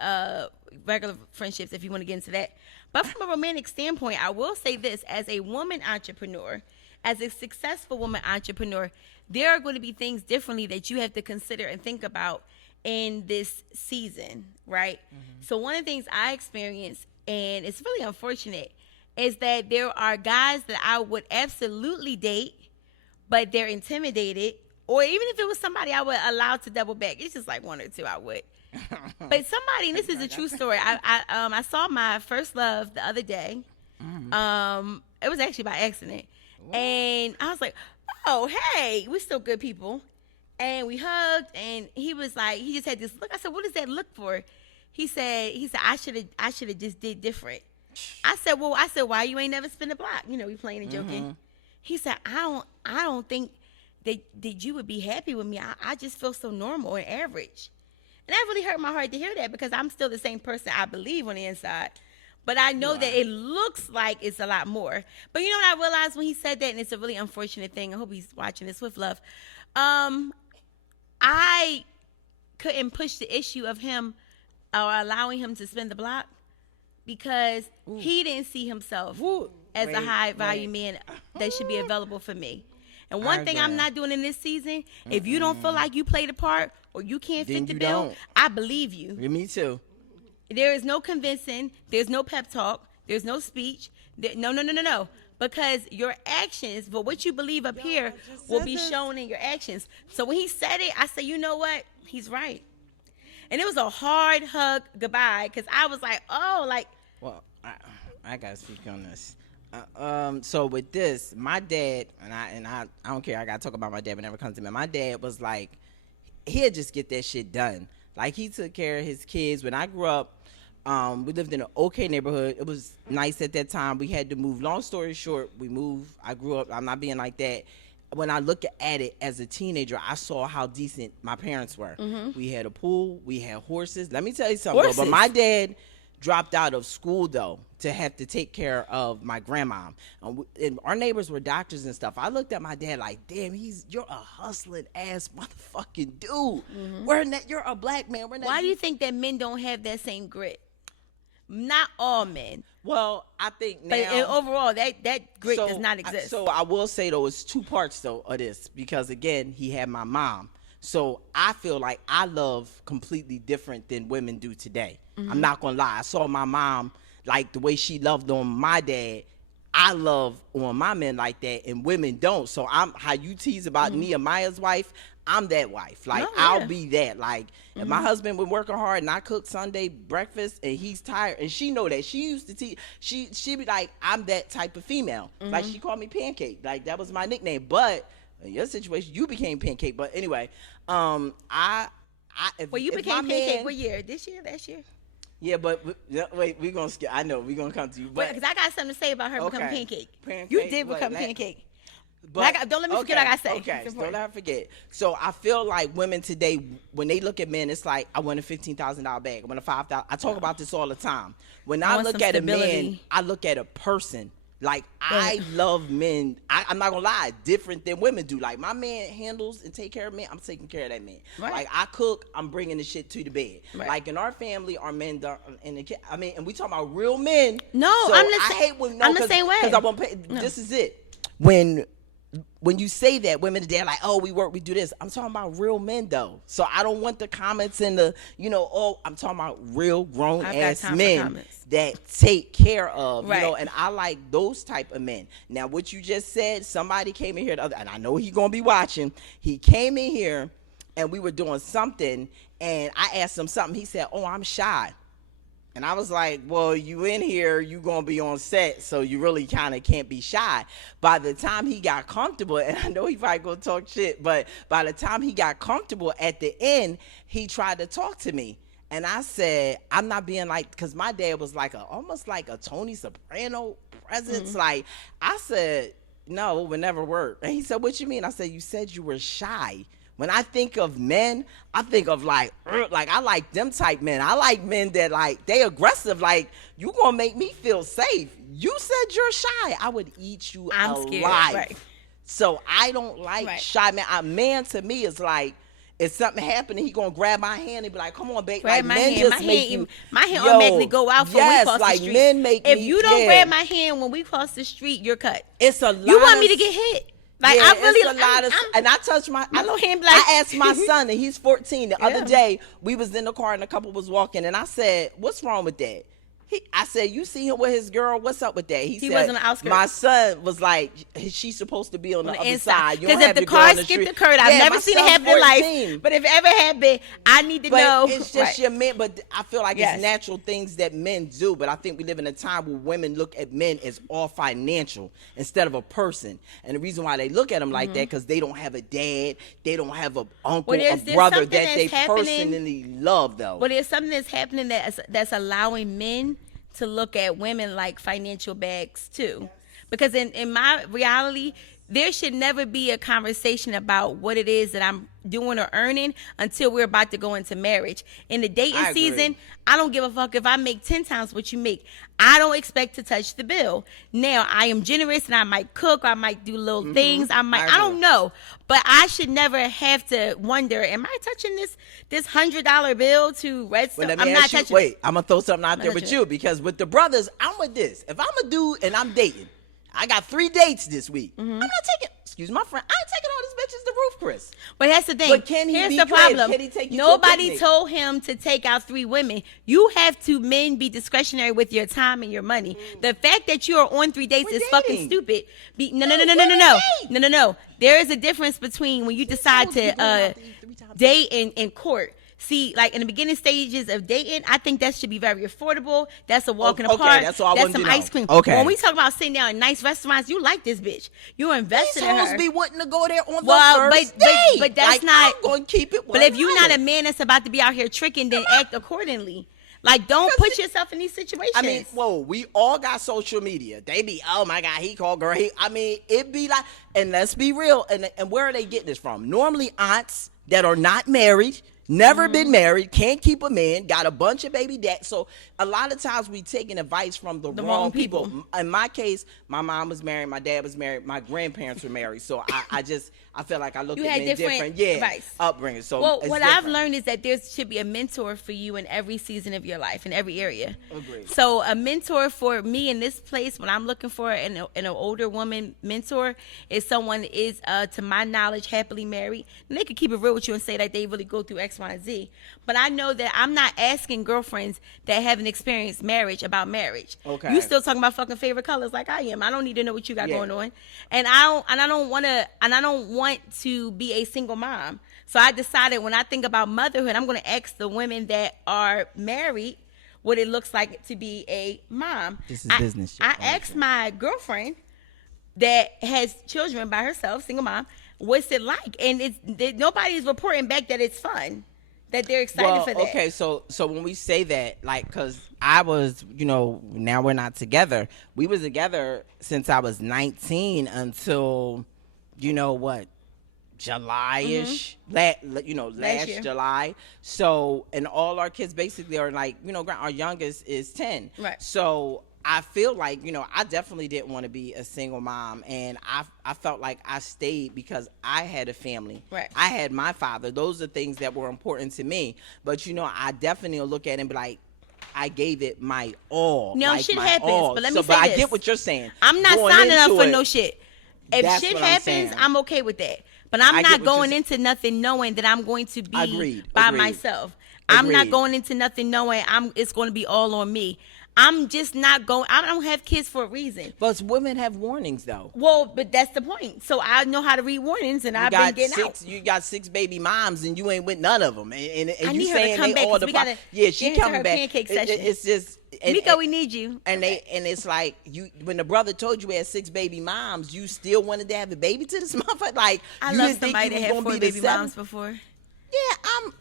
regular friendships if you want to get into that. But from a romantic standpoint, I will say this. As a woman entrepreneur, as a successful woman entrepreneur, there are going to be things differently that you have to consider and think about in this season, right? So one of the things I experienced, and it's really unfortunate, is that there are guys that I would absolutely date, but they're intimidated. Or even if it was somebody I would allow to double back, it's just like one or two I would. But somebody, and this is a true story. I saw my first love the other day. It was actually by accident, and I was like, "Oh, hey, we're still good people." And we hugged, and he was like, he just had this look. I said, "What does that look for?" He said, I should have just did different. I said, why you ain't never spin the block? You know, we playing and joking. He said, I don't think that you would be happy with me. I just feel so normal and average. And that really hurt my heart to hear that because I'm still the same person I believe on the inside. But I know that it looks like it's a lot more. But you know what I realized when he said that, and it's a really unfortunate thing. I hope he's watching this with love. I couldn't push the issue of him or allowing him to spin the block because he didn't see himself as a high value man that should be available for me. And one thing I'm not doing in this season, if you don't feel like you played a part or you can't fit the bill, I believe you. Yeah, me too. There is no convincing. There's no pep talk. There's no speech. No. Because your actions, but what you believe up here will be shown in your actions. So when he said it, I said, you know what? He's right. And it was a hard hug goodbye because I was like, oh, like. Well, I got to speak on this. So with this, my dad, and I don't care, I got to talk about my dad whenever it comes to me. My dad was like, he'll just get that shit done. Like, he took care of his kids. When I grew up, we lived in an okay neighborhood. It was nice at that time. We had to move. Long story short, we moved. I grew up. I'm not being like that. When I look at it as a teenager, I saw how decent my parents were. We had a pool. We had horses. Let me tell you something, though, but my dad dropped out of school, though, to have to take care of my grandma. And our neighbors were doctors and stuff. I looked at my dad like, damn, you're a hustling ass motherfucking dude. You're a black man. Why do you think that men don't have that same grit? Not all men. Well, I think now. But overall, that grit does not exist. So I will say, though, it's two parts, though, of this. Because, again, he had my mom. So I feel like I love completely different than women do today. I'm not going to lie. I saw my mom, like, the way she loved on my dad. I love on my men like that, and women don't. So how you tease about Nehemiah's wife, I'm that wife. Like, I'll be that. Like, if my husband been working hard and I cook Sunday breakfast and he's tired, and she know that. She used to teach. She be like, I'm that type of female. Like, she called me Pancake. Like, that was my nickname. But in your situation, you became Pancake. But anyway, you became Pancake what year? This year? Last year? Yeah, but wait, we're going to skip. I know, we're going to come to you. But because I got something to say about her becoming Pancake. You did become Pancake. But don't let me forget what I got to say. Okay, don't let her forget. So I feel like women today, when they look at men, it's like, I want a $15,000 bag. I want a $5,000. I talk about this all the time. When I look at a man, I look at a person. Like, I love men. I'm not going to lie, different than women do. Like, my man handles and take care of me. I'm taking care of that man. Right. Like, I cook, I'm bringing the shit to the bed. Right. Like, in our family, our men, and we talking about real men. No, so I'm the same way. Because I won't pay. No. This is it. When you say that, women today are like, oh, we work, we do this. I'm talking about real men, though. So I don't want the comments and I'm talking about real grown-ass men that take care of, and I like those type of men. Now, what you just said, somebody came in here, and I know he's going to be watching. He came in here, and we were doing something, and I asked him something. He said, oh, I'm shy. And I was like, well, you in here, you going to be on set, so you really kind of can't be shy. By the time he got comfortable, and I know he probably going to talk shit, but by the time he got comfortable at the end, he tried to talk to me. And I said, I'm not being like, because my dad was like almost like a Tony Soprano presence. Like, I said, no, it would never work. And he said, what you mean? I said, you said you were shy. When I think of men, I think of like I like them type men. I like men that like they aggressive. Like, you gonna make me feel safe. You said you're shy. I would eat you alive. Scared, right. So I don't like shy men. A man to me is like, if something happened, he gonna grab my hand and be like, "Come on, babe." Grab like, my men hand. just My hand automatically go out for we cross like the street. Men make if me, you don't grab my hand when we cross the street, you're cut. It's a lot. You want me to get hit? Like, I really, it's a lot of, and I touched my little hand. Like, I asked my son, and he's 14. The other day, we was in the car and a couple was walking, and I said, "What's wrong with that?" I said, "You see him with his girl? What's up with that?" He said, was on the outskirts. "My son was like, she's supposed to be on the other side. Because if the car skipped the curve, I've never seen it happen in life. But if it ever happened, I need to know." It's just your men. But I feel like it's natural things that men do. But I think we live in a time where women look at men as all financial instead of a person. And the reason why they look at them like that, because they don't have a dad, they don't have an uncle, a brother that they personally love, though. Well, there's something that's happening that's allowing men to look at women like financial bags too. Because in my reality, there should never be a conversation about what it is that I'm doing or earning until we're about to go into marriage. In the dating season, I don't give a fuck if I make 10 times what you make. I don't expect to touch the bill. Now, I am generous and I might cook, I might do little things. I don't know. But I should never have to wonder, am I touching this $100 bill to Redstone? I'm not touching. Wait, I'm going to throw something out there with you, because with the brothers, I'm with this. If I'm a dude and I'm dating, I got 3 dates this week. I'm not taking, excuse my friend, I ain't taking all these bitches to Roof Chris. But that's the thing. But can he Here's be the problem. Can he take you Nobody told him to take out 3 women. You have to, men, be discretionary with your time and your money. The fact that you are on 3 dates is fucking stupid. No. There is a difference between when you decide to date and court. See, like in the beginning stages of dating, I think that should be very affordable. That's a walk in the park. That's all I That's some ice cream. Okay. When we talk about sitting down in nice restaurants, you like this bitch. You're investing in her. He's supposed to be wanting to go there on the first date. But that's like, not. I'm going to keep it 100. But if you're not a man that's about to be out here tricking, then act accordingly. Like, don't put yourself in these situations. I mean, we all got social media. They be, oh my God, he called girl. It be like, and let's be real. And where are they getting this from? Normally, aunts that are not married, never been married, can't keep a man, got a bunch of baby dads. So a lot of times we taking advice from the wrong people. In my case, my mom was married, my dad was married, my grandparents were married. So I feel like I look at men different. Advice. Upbringing. So what I've learned is that there should be a mentor for you in every season of your life, in every area. Agreed. So a mentor for me in this place, when I'm looking for an older woman mentor, is someone is, to my knowledge, happily married. And they could keep it real with you and say that they really go through X, Y, and Z. But I know that I'm not asking girlfriends that haven't experienced marriage about marriage. Okay. You still talking about fucking favorite colors like I am. I don't need to know what you got going on. And I don't want to be a single mom. So I decided, when I think about motherhood, I'm going to ask the women that are married what it looks like to be a mom. This is business. I asked my girlfriend that has children by herself, single mom, what's it like? And nobody's reporting back that it's fun, that they're excited for that. Okay, so when we say that, like, because I was, now we're not together. We was together since I was 19 until, July-ish, last July. So, and all our kids basically are like, our youngest is 10. Right. So I feel like, I definitely didn't want to be a single mom, and I felt like I stayed because I had a family. Right. I had my father. Those are things that were important to me. But, I definitely will look at it and be like, I gave it my all. No, shit happens, but let me say but this. I get what you're saying. I'm not signing up for no shit. If shit happens, I'm okay with that. But I'm not going into nothing knowing that I'm going to be by myself. I'm not going into nothing knowing it's going to be all on me. I'm just not going. I don't have kids for a reason. But women have warnings, though. Well, but that's the point. So I know how to read warnings, and I've been getting out. You got 6 baby moms, and you ain't with none of them. And you saying they all the she coming back. Pancake session. It's just Miko, we need you. And it's like when the brother told you he had 6 baby moms, you still wanted to have a baby to this motherfucker. Like, I love somebody that had 4 baby moms before.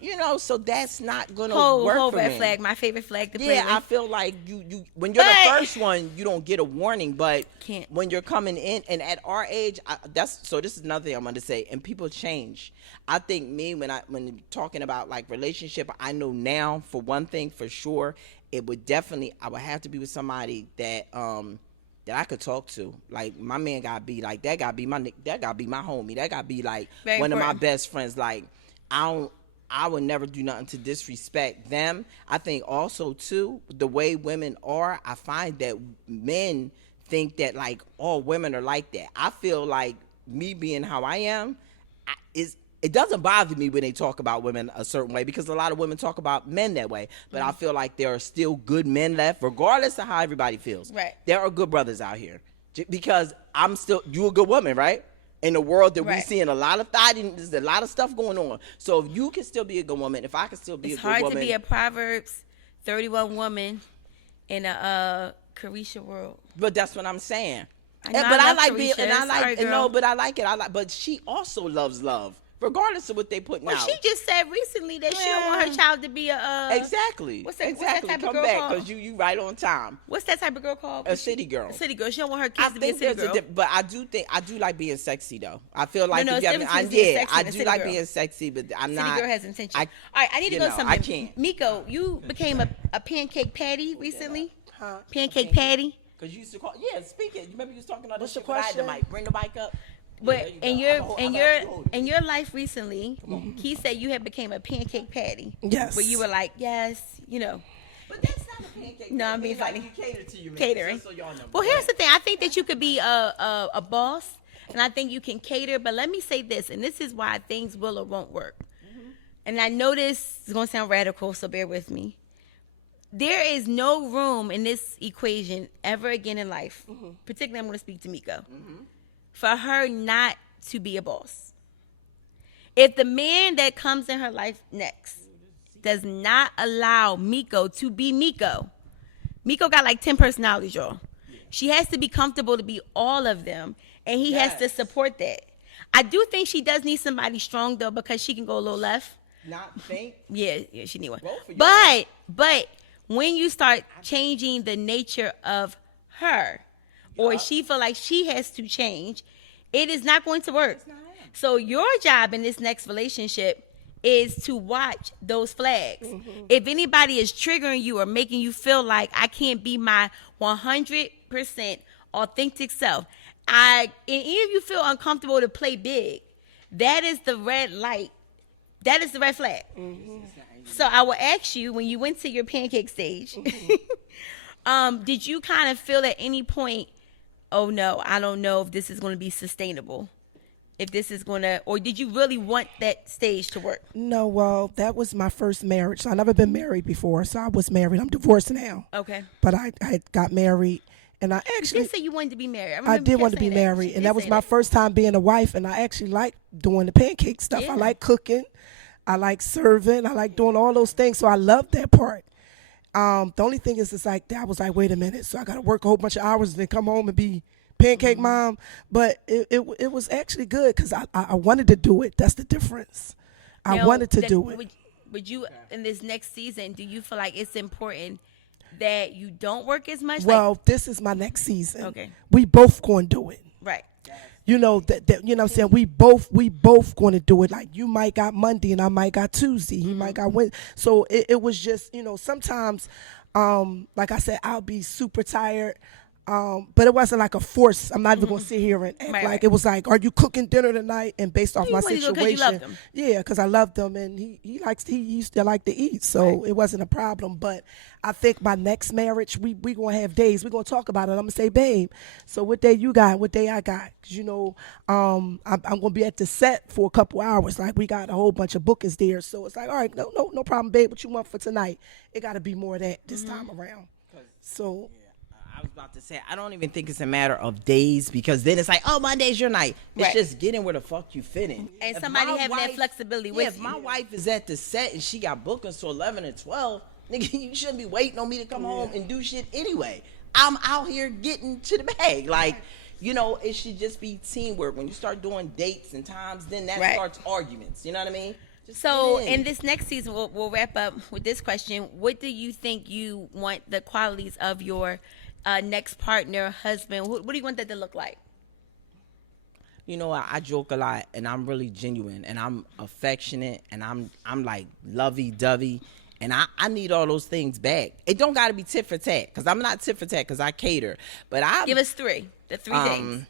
Yeah, so that's not gonna work Whole for red me. flag, my favorite flag to play Yeah, with. I feel like you when you're the first one, you don't get a warning, but Can't. when you're coming in, and at our age, this is another thing I'm gonna say, and people change. I think when talking about like relationship, I know now for one thing for sure, I would have to be with somebody that that I could talk to. Like my man gotta be like that. Gotta be my homie. That gotta be like Very one of my important. best friends. Like I would never do nothing to disrespect them. I think also too, the way women are, I find that men think that like all women are like that. I feel like me being how I am, it doesn't bother me when they talk about women a certain way, because a lot of women talk about men that way. But I feel like there are still good men left, regardless of how everybody feels. Right. There are good brothers out here, because you a good woman, right? In the world that we seeing a lot of there's a lot of stuff going on. So if you can still be a good woman, if I can still be a good woman. It's hard to be a Proverbs 31 woman in a Carisha world. But that's what I'm saying. I But I like Carisha. being, and I like, Sorry, girl. but I like it. But she also loves love, regardless of what they put Well, out. she just said recently that she don't want her child to be a Exactly. What's that Exactly. type of Come girl back, called? because you right on time. What's that type of girl called? A city girl. A city girl. She don't want her I kids to be a think city there's girl. but I do like being sexy though. I feel like No, if it's you different have, between being sexy I and a do city like girl. being sexy, but I'm City not. girl has intention. I- All right, I need to go to I something. can't. Miko, you became a pancake patty recently? Huh? Pancake patty? Because you used to call. Yeah, speaking. You remember you was talking about What's this the shit, but I had the question? mic. Bring the mic up. But Yeah, there you go. in your life recently, he said you had became a pancake patty. Yes. Where you were like, yes, But that's not a pancake. No, I'm being Like funny. you cater to you, man. Catering. Just so y'all know. Well, here's the thing. I think that you could be a boss, and I think you can cater. But let me say this, and this is why things will or won't work. And I know this is going to sound radical, so bear with me. There is no room in this equation ever again in life, particularly I'm going to speak to Miko, for her not to be a boss. If the man that comes in her life next does not allow Miko to be Miko got like 10 personalities, y'all. She has to be comfortable to be all of them, and he has to support that. I do think she does need somebody strong, though, because she can go a little left. Not think. Yeah, she need one. Both of you. But when you start changing the nature of her, or she feel like she has to change, it is not going to work. So your job in this next relationship is to watch those flags. If anybody is triggering you or making you feel like I can't be my 100% authentic self, and even if you feel uncomfortable to play big, that is the red light. That is the red flag. So I will ask you, when you went to your pancake stage, did you kind of feel at any point, oh no, I don't know if this is going to be sustainable? If this is going to, or did you really want that stage to work? No, well, that was my first marriage. So I never been married before. So I was married. I'm divorced now. Okay. But I got married, and I You actually did say you wanted to be married. I did want to be married, and that was my first time being a wife. And I actually like doing the pancake stuff. Yeah. I like cooking. I like serving. I like doing all those things. So I love that part. The only thing is, it's like, I was like, wait a minute. So I got to work a whole bunch of hours and then come home and be pancake mom. But it was actually good because I wanted to do it. That's the difference. I wanted to do it. Would you, in this next season, do you feel like it's important that you don't work as much? Well, this is my next season. Okay. We both going to do it. Right. You know that you know what I'm saying, we both going to do it. Like, you might got Monday and I might got Tuesday. He might got Wednesday. So it was just, sometimes like I said, I'll be super tired. But it wasn't like a force. I'm not even gonna sit here and act like it was like, are you cooking dinner tonight? And based off my situation, you loved him. yeah, because I loved him, and he used to like to eat, so it wasn't a problem. But I think my next marriage, we gonna have days. We gonna talk about it. I'm gonna say, babe, so what day you got? What day I got? 'Cause I'm gonna be at the set for a couple hours. Like, we got a whole bunch of bookings there, so it's like, all right, no problem, babe. What you want for tonight? It got to be more of that this time around. So. I was about to say, I don't even think it's a matter of days, because then it's like, oh, Monday's your night. It's just getting where the fuck you fit in. And If somebody my having that flexibility with if you. my wife is at the set and she got bookings till 11 and 12, nigga, you shouldn't be waiting on me to come home and do shit anyway. I'm out here getting to the bag. Like, it should just be teamwork. When you start doing dates and times, then that starts arguments. You know what I mean? So in this next season, we'll wrap up with this question. What do you think you want the qualities of your next partner, husband? What do you want that to look like? You know, I joke a lot, and I'm really genuine, and I'm affectionate, and I'm like lovey-dovey, and I need all those things back. It don't got to be tit for tat, because I'm not tit for tat, because I cater. But give us the three things.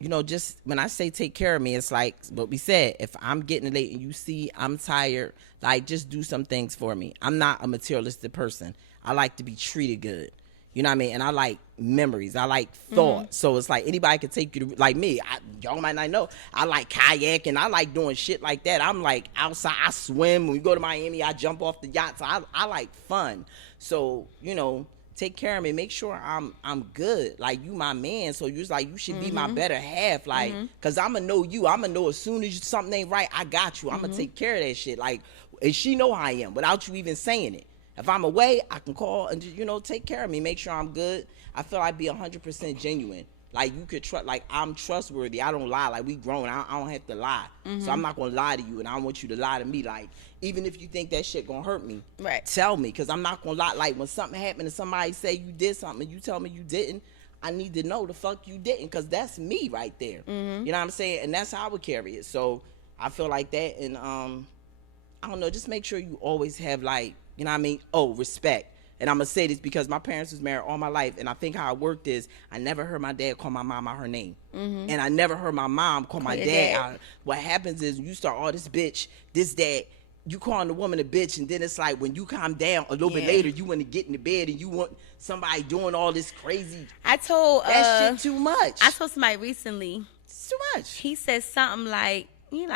You know, just when I say take care of me, it's like what we said. If I'm getting late and you see I'm tired, like just do some things for me. I'm not a materialistic person. I like to be treated good. You know what I mean? And I like memories. I like thoughts. So it's like anybody can take you to, like me. Y'all might not know. I like kayaking. I like doing shit like that. I'm like outside. I swim. When we go to Miami, I jump off the yachts. I like fun. So, you know, take care of me. Make sure I'm good. Like, you my man. So you should be my better half. Like, because I'm going to know you. I'm going to know as soon as something ain't right, I got you. I'm going to take care of that shit. Like, and she know how I am without you even saying it. If I'm away, I can call and, you know, take care of me. Make sure I'm good. I feel like be 100% genuine. Like, you could trust, like, I'm trustworthy. I don't lie. Like, we grown. I don't have to lie. So I'm not going to lie to you, and I don't want you to lie to me. Like, even if you think that shit going to hurt me, tell me, because I'm not going to lie. Like, when something happened and somebody say you did something and you tell me you didn't, I need to know the fuck you didn't, because that's me right there. You know what I'm saying? And that's how I would carry it. So I feel like that. And, I don't know, just make sure you always have, like, you know what I mean? Oh, respect. And I'm going to say this because my parents was married all my life, and I think how it worked is I never heard my dad call my mom out her name. And I never heard my mom call my dad out. What happens is you start all this bitch, this, that, you calling the woman a bitch, and then it's like when you calm down a little bit later, you want to get in the bed and you want somebody doing all this crazy. I told that shit too much. I told somebody recently. It's too much. He said something like, he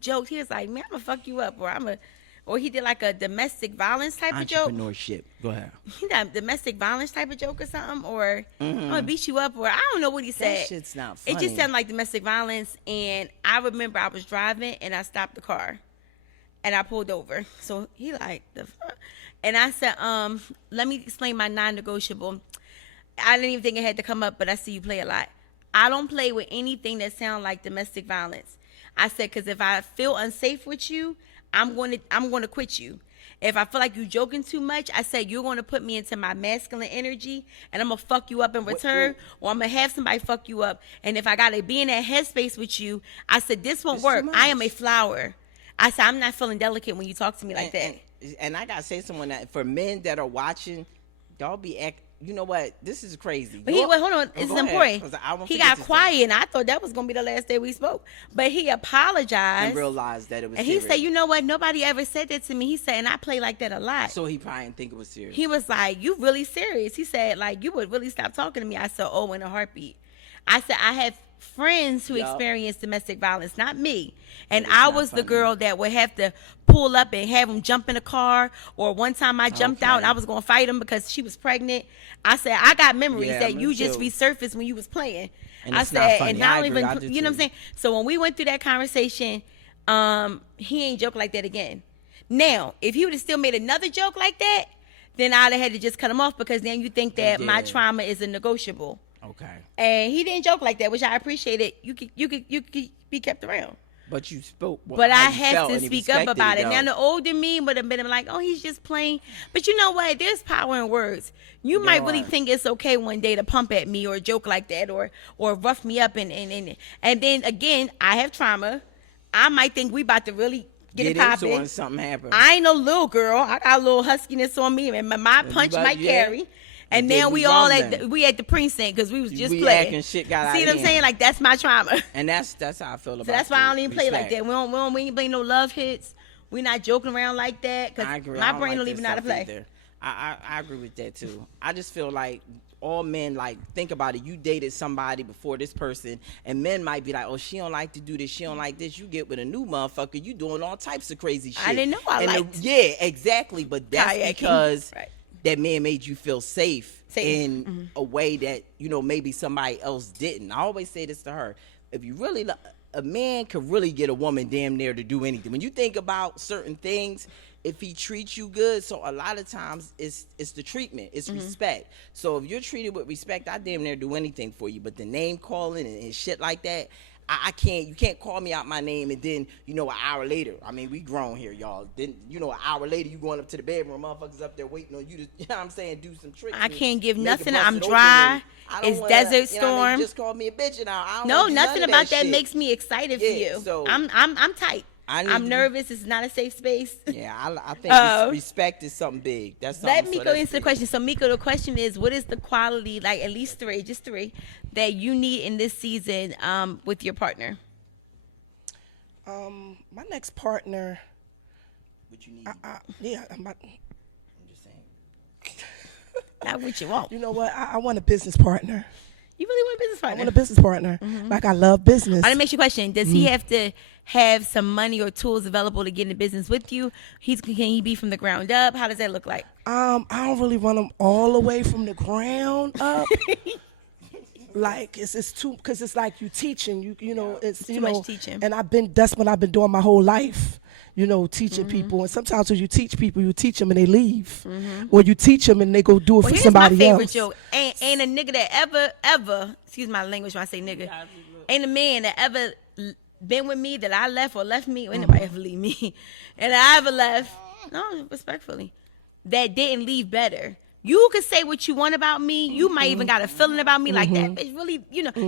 joked. He was like, man, I'm going to fuck you up, or he did like a domestic violence type of joke. Entrepreneurship. Go ahead. He did a domestic violence type of joke or something, or I'm gonna beat you up, or I don't know what he said. That shit's not funny. It just sounded like domestic violence. And I remember I was driving and I stopped the car and I pulled over. So he like, the fuck? And I said, let me explain my non-negotiable. I didn't even think it had to come up, but I see you play a lot. I don't play with anything that sounds like domestic violence. I said, because if I feel unsafe with you, I'm going to quit you. If I feel like you joking too much, I said you're going to put me into my masculine energy, and I'm going to fuck you up in return, or I'm going to have somebody fuck you up. And if I got to be in that headspace with you, I said this won't work. I am a flower. I said I'm not feeling delicate when you talk to me like that. And I got to say someone that for men that are watching, y'all be you know what? This is crazy. But hold on. This is important. He got quiet, and I thought that was going to be the last day we spoke. But he apologized. And realized that it was serious. serious. He said, you know what? Nobody ever said that to me. He said, and I play like that a lot. So he probably didn't think it was serious. He was like, you really serious? He said, like, you would really stop talking to me. I said, oh, in a heartbeat. I said, I have friends who experienced domestic violence, not me. And I was the girl that would have to pull up and have him jump in the car. Or one time I jumped out and I was going to fight him because she was pregnant. I said, I got memories that you just resurfaced when you was playing. And I said, and not even, you know what I'm too. saying? So when we went through that conversation, he ain't joke like that again. Now, if he would have still made another joke like that, then I'd have had to just cut him off, because then you think that my trauma is a negotiable. Okay. And he didn't joke like that, which I appreciated. You could be kept around. But you spoke. But I had to speak up about it. Now the older me would have been like, "Oh, he's just playing." But you know what? There's power in words. You might really think it's okay one day to pump at me or joke like that or rough me up and then again, I have trauma. I might think we about to really get it popping. When something happens. I ain't no little girl. I got a little huskiness on me, and my punch might carry. And now we all at the precinct because we was just playing. Acting shit got See what I'm saying? Like, that's my trauma. And that's how I feel about it. So that's why I don't even play like that. We ain't play no love hits. We not joking around like that, because my brain don't even know how to play. Either. I agree with that too. I just feel like all men, like, think about it. You dated somebody before this person, and men might be like, oh, she don't like to do this, she don't like this. You get with a new motherfucker, you doing all types of crazy shit. I didn't know I liked. Yeah, exactly. But that's kayaking. because that man made you feel safe. In a way that, you know, maybe somebody else didn't. I always say this to her. If you really a man could really get a woman damn near to do anything. When you think about certain things, if he treats you good, so a lot of times it's the treatment, it's respect. So if you're treated with respect, I damn near do anything for you. But the name calling and shit like that, I can't. You can't call me out my name and then an hour later. I mean, we grown here, y'all. Then an hour later, you going up to the bedroom, motherfuckers up there waiting on you to. You know what I'm saying? Do some tricks. I can't give nothing. I'm dry. It's Desert Storm. Just call me a bitch and I don't No, do nothing about that shit. makes me excited for you. So I'm tight. I'm nervous. It's not a safe space. Yeah, I think respect is something big. That's something. Let Miko answer the question. So, Miko, the question is, what is the quality, like at least just three, that you need in this season with your partner? My next partner. What you need? I'm just saying. Not what you want. You know what? I want a business partner. You really want a business partner? I want a business partner. Mm-hmm. Like, I love business. I didn't make you question. Does he have to have some money or tools available to get into business with you? Can he be from the ground up? How does that look like? I don't really want him all the way from the ground up. Like it's too, because it's like you teaching. You know it's too much teaching. And that's what I've been doing my whole life. Teaching people. And sometimes when you teach people, you teach them and they leave, or you teach them and they go do it for somebody else. Here's my favorite joke. Ain't a nigga that ever, excuse my language when I say nigga, ain't a man that ever been with me that I left or left me, or anybody ever leave me, and I ever left, no, respectfully, that didn't leave better. You can say what you want about me. You might even got a feeling about me like that bitch really,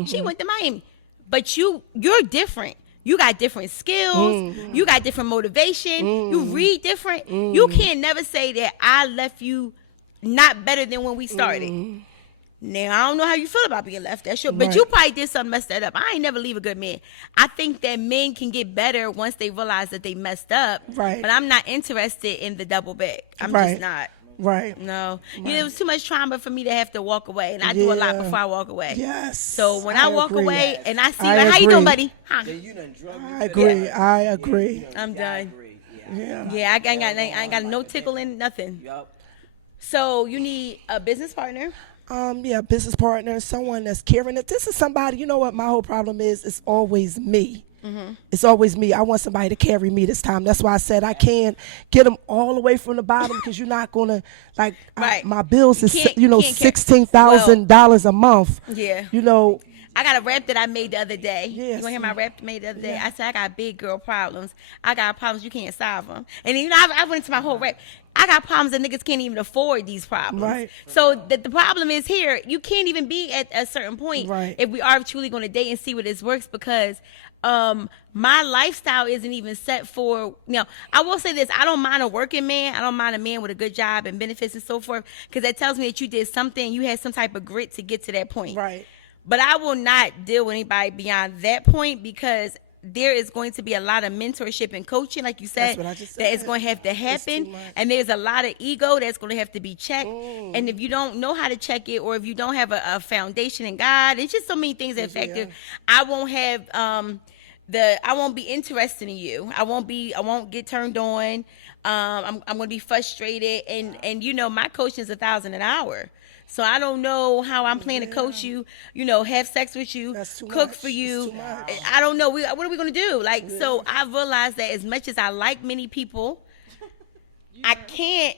she went to Miami. But you're different. You got different skills. You got different motivation. You read different. You can't never say that I left you not better than when we started. Now, I don't know how you feel about being left. That's your, but you probably did something messed that up. I ain't never leave a good man. I think that men can get better once they realize that they messed up. Right. But I'm not interested in the double back. I'm just not. Right. No. Right. It was too much trauma for me to have to walk away. And I do a lot before I walk away. Yes. So when I walk away and I see how you doing, buddy? Huh? I agree. I agree. I'm done. Yeah. I ain't got no tickle in nothing. Yep. So you need a business partner. Business partner, someone that's caring. If this is somebody, you know what my whole problem is? It's always me. It's always me. I want somebody to carry me this time. That's why I said I can't get them all the way from the bottom, because you're not gonna my bills is $16,000 a month. Yeah. I got a rap that I made the other day. Yes. You want to hear my rap made the other day? I said, I got big girl problems. I got problems, you can't solve them. And I went into my whole rap. I got problems that niggas can't even afford these problems. Right. So the problem is here, you can't even be at a certain point if we are truly going to date and see what this works, because my lifestyle isn't even set for, I will say this, I don't mind a working man. I don't mind a man with a good job and benefits and so forth, because that tells me that you did something, you had some type of grit to get to that point. Right. But I will not deal with anybody beyond that point, because there is going to be a lot of mentorship and coaching, like you said, that is going to have to happen. And there's a lot of ego that's going to have to be checked. And if you don't know how to check it, or if you don't have a foundation in God, it's just so many things that affect it. I won't have I won't be interested in you. I won't get turned on. I'm going to be frustrated. And my coaching is $1,000 an hour. So I don't know how I'm planning to coach you, have sex with you, cook for you. I don't know. What are we going to do? So I realized that as much as I like many people, I can't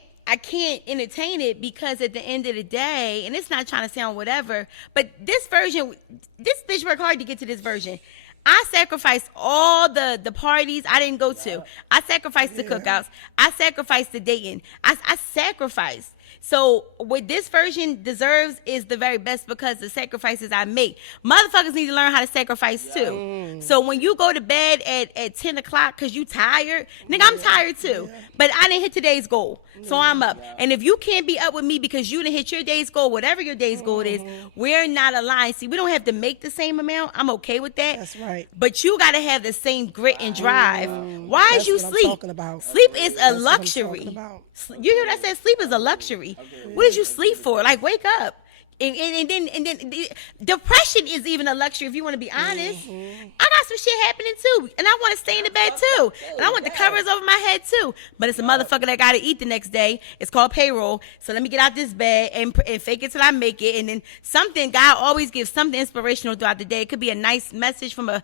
entertain it, because at the end of the day, and it's not trying to sound whatever, but this bitch worked hard to get to this version. I sacrificed all the parties I didn't go to. I sacrificed the cookouts. I sacrificed the dating. I sacrificed. So what this version deserves is the very best, because the sacrifices I make. Motherfuckers need to learn how to sacrifice too. So when you go to bed at 10 o'clock because you tired, nigga, I'm tired too. But I didn't hit today's goal. So I'm up. And if you can't be up with me because you didn't hit your day's goal, whatever your day's goal is, we're not aligned. See, we don't have to make the same amount. I'm okay with that. That's right. But you got to have the same grit and drive. Why That's is you what I'm sleep? talking about. Sleep is a That's what I'm luxury. talking about. You hear what I said? Sleep is a luxury. What did you sleep for? Like, wake up. And then depression is even a luxury, if you want to be honest. I got some shit happening too, and I want to stay in the bed too, and I want the covers over my head too. But it's a motherfucker that got to eat the next day. It's called payroll. So let me get out this bed and fake it till I make it. And then God always gives something inspirational throughout the day. It could be a nice message from a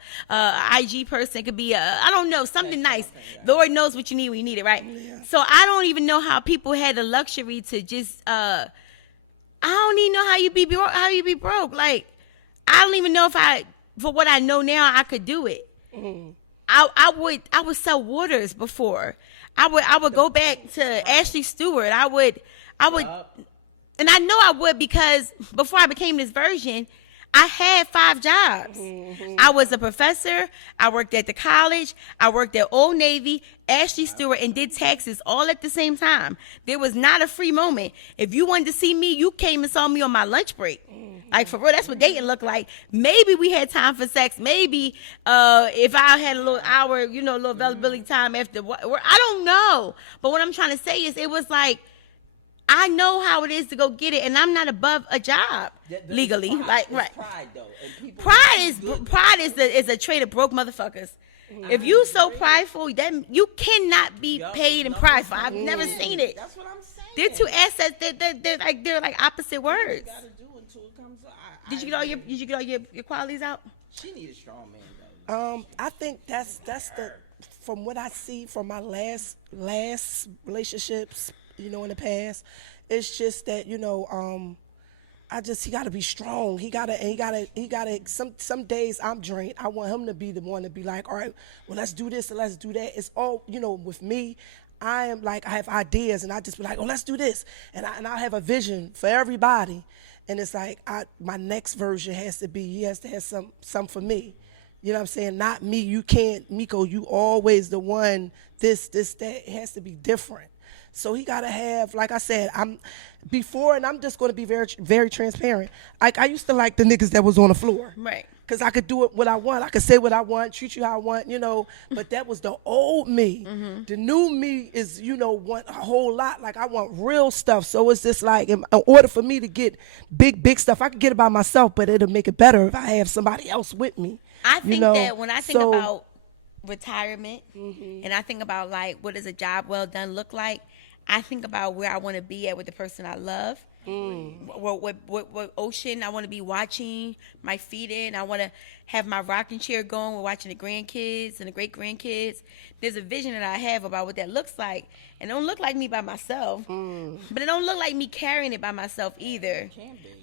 IG person. It could be I don't know, something nice. The Lord knows what you need when you need it, right? Yeah. So I don't even know how people had the luxury to just I don't even know how you be broke. Like, I don't even know if I for what I know now, I could do it. I would sell waters before. I would go back to Ashley Stewart. I would, and I know I would because before I became this version, I had 5 jobs. I was a professor. I worked at the college. I worked at Old Navy, Ashley Stewart, and did taxes all at the same time. There was not a free moment. If you wanted to see me, you came and saw me on my lunch break. Like, for real, that's what dating looked like. Maybe we had time for sex. Maybe if I had a little hour, you know, a little availability time after work. I don't know. But what I'm trying to say is it was like, I know how it is to go get it, and I'm not above a job legally. Like, right. Pride is a trait of broke motherfuckers. If you so prideful, then you cannot be paid and prideful. I've never seen it. That's what I'm saying. They're two assets. They're like opposite words. Gotta do until it comes out. Did you get all your qualities out? She need a strong man, though. I think that's the from what I see from my last relationships, you know, in the past, it's just that, you know, he gotta be strong. He gotta some days I'm drained. I want him to be the one to be like, all right, well, let's do this and let's do that. It's all, you know, with me, I am like, I have ideas and I just be like, oh, let's do this. And I have a vision for everybody. And it's like, my next version has to have some for me. You know what I'm saying? Not me. You can't, Miko, you always the one, this, that. It has to be different. So he got to have, like I said, and I'm just going to be very, very transparent. Like, I used to like the niggas that was on the floor. Right. Because I could do it what I want. I could say what I want, treat you how I want, you know. But that was the old me. The new me is, you know, want a whole lot. Like, I want real stuff. So it's just like, in order for me to get big stuff, I could get it by myself, but it'll make it better if I have somebody else with me. I think that when I think So- about retirement and I think about, like, what does a job well done look like, I think about where I want to be at with the person I love. What ocean I want to be watching my feet in. I want to have my rocking chair going. We're watching the grandkids and the great grandkids. There's a vision that I have about what that looks like, and it don't look like me by myself, but it don't look like me carrying it by myself either.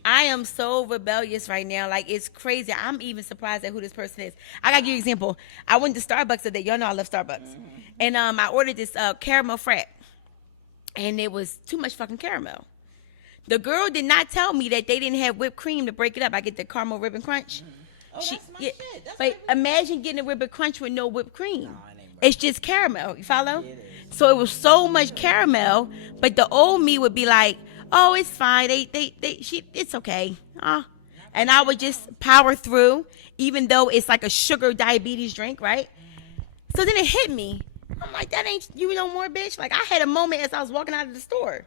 I am so rebellious right now, like, it's crazy. I'm even surprised at who this person is. I gotta give you an example. I went to Starbucks today. Y'all know I love Starbucks, and I ordered this caramel frap, and it was too much fucking caramel. The girl did not tell me that they didn't have whipped cream to break it up. I get the caramel ribbon crunch. Oh, that's my shit. That's but imagine getting a ribbon crunch with no whipped cream. It's just caramel. You follow? So it was so much caramel, but the old me would be like, "Oh, it's fine. It's okay." And I would just power through, even though it's like a sugar diabetes drink, right? So then it hit me. I'm like, that ain't you no more, bitch. Like, I had a moment as I was walking out of the store.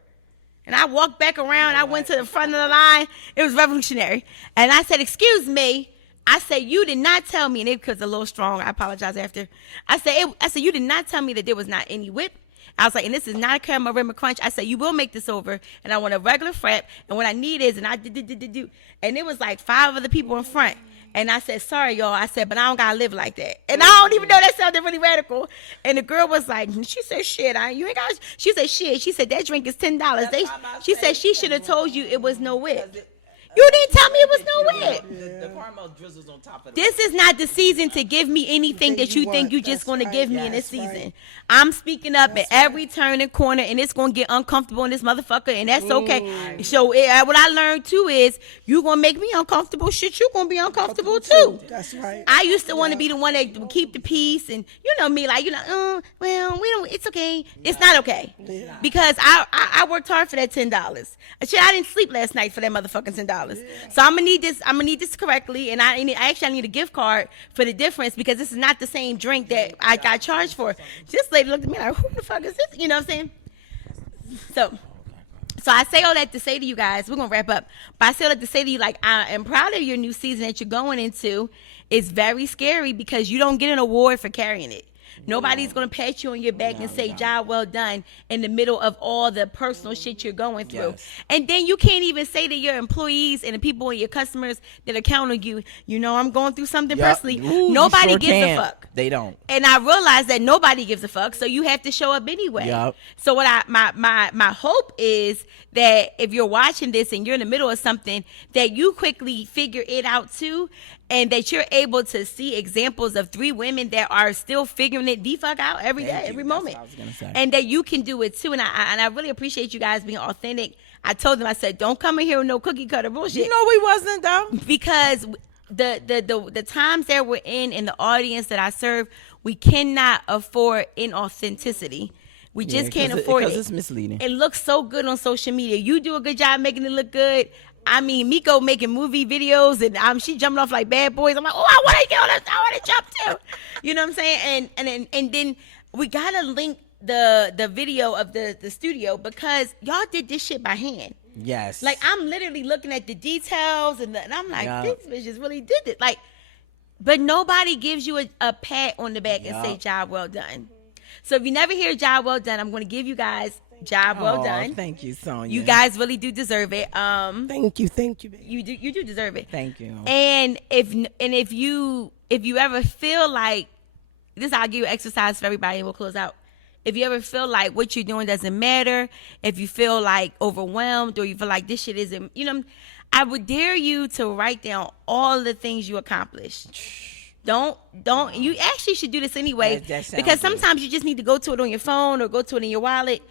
And I walked back around. I went to the front of the line. It was revolutionary. And I said, "Excuse me." I said, "You did not tell me," and it was a little strong. I apologize after. I said, "You did not tell me that there was not any whip." I was like, "And this is not a caramel rimmel crunch." I said, "You will make this over, and I want a regular frap, and what I need is," and I do. And it was like 5 other people in front. And I said, "Sorry, y'all." I said, "But I don't gotta live like that." And I don't even know, that sounded really radical. And the girl was like, she said, "Shit, you ain't got." She said, "Shit." She said, "That drink is $10." She said she should have told you it was no whip. You didn't tell me it was no whip. The caramel drizzles on top of it. This is not the season to give me anything that you think you just going to give me in this season. I'm speaking up at every turn and corner, and it's going to get uncomfortable in this motherfucker, and that's okay. So what I learned, too, is you going to make me uncomfortable. Shit, you going to be uncomfortable, too. That's right. I used to want to be the one that would keep the peace, and you know me, like, well, we don't, it's okay. It's not okay. Because I worked hard for that $10. Shit, I didn't sleep last night for that motherfucking $10. So I'm gonna need this correctly, and I need a gift card for the difference, because this is not the same drink that I got charged for. This lady looked at me like, "Who the fuck is this?" You know what I'm saying? So I say all that to say to you guys, we're gonna wrap up, but I say all that to say to you, like, I am proud of your new season that you're going into. It's very scary because you don't get an award for carrying it. Nobody's gonna pat you on your back and say, "Job well done," in the middle of all the personal shit you're going through. Yes. And then you can't even say to your employees and the people and your customers that are counting you, I'm going through something personally. Ooh, Nobody sure gives can. a fuck. They don't. And I realize that nobody gives a fuck, so you have to show up anyway. Yep. So what my hope is that if you're watching this and you're in the middle of something, that you quickly figure it out too, and that you're able to see examples of 3 women that are still figuring it the fuck out every day, every moment. That's what I was gonna say. And that you can do it too. And I really appreciate you guys being authentic. I told them, I said, don't come in here with no cookie cutter bullshit. You know we wasn't though. Because the times that we're in and the audience that I serve, we cannot afford inauthenticity. We just can't afford it. Because it's misleading. It looks so good on social media. You do a good job making it look good. I mean, Miko making movie videos and she jumping off like bad boys. I'm like, oh, I want to get on that. I want to jump too. You know what I'm saying? And then we gotta link the video of the studio, because y'all did this shit by hand. Yes. Like, I'm literally looking at the details and I'm like, these bitches really did it. Like, but nobody gives you a pat on the back and say, job well done. So if you never hear job well done, I'm going to give you guys job well done. Thank you, Sonya. You guys really do deserve it. Thank you, baby. You do deserve it. Thank you. And if you ever feel like this, I'll give you an exercise for everybody and we'll close out. If you ever feel like what you're doing doesn't matter, if you feel like overwhelmed or you feel like this shit isn't, I would dare you to write down all the things you accomplished. Don't. You actually should do this anyway, because sometimes you just need to go to it on your phone or go to it in your wallet.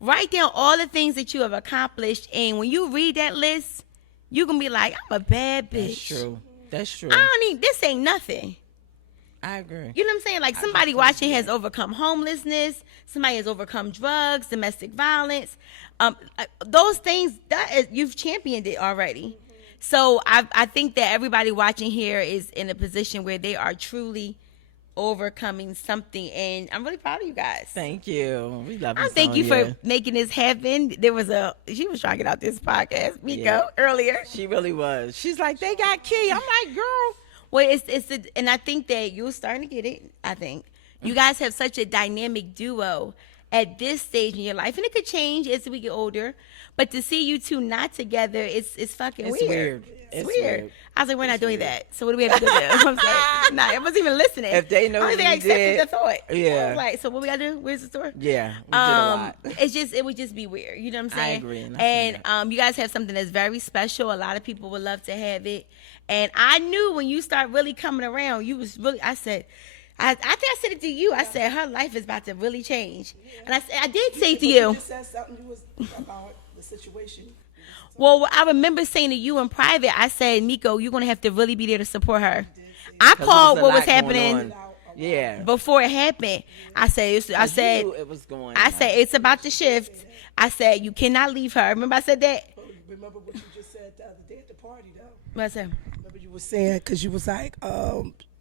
Write down all the things that you have accomplished, and when you read that list, you're gonna be like, I'm a bad bitch. That's true. This ain't nothing. I agree. You know what I'm saying? Like, somebody watching has overcome homelessness. Somebody has overcome drugs, domestic violence. Those things, you've championed it already. So I think that everybody watching here is in a position where they are truly overcoming something, and I'm really proud of you guys. Thank you. We love you. Thank you for making this happen. She was trying to get out this podcast, Miko, earlier. She really was. She's like, they got key. I'm like, girl. Well, and I think that you're starting to get it. I think you guys have such a dynamic duo at this stage in your life, and it could change as we get older. But to see you two not together, it's fucking weird. It's weird. I was like, we're not doing that. So what do we have to do? I'm saying, I wasn't even listening. If they know I accepted the thought. Yeah. I was like, so what we gotta do? Where's the store? Yeah. We did a lot. It would just be weird. You know what I'm saying? I agree. And you guys have something that's very special. A lot of people would love to have it. And I knew when you start really coming around, you was really. I said. I think I said it to you. I said her life is about to really change, and I did say to you. You just said something about the situation. Well, I remember saying to you in private, I said, Miko, you're gonna have to really be there to support her. I called what was happening before it happened. I said it was going. I said it's about to shift. I said you cannot leave her. Remember I said that. Remember what you just said the other day at the party, though. What I said? Remember you were saying, because you was like,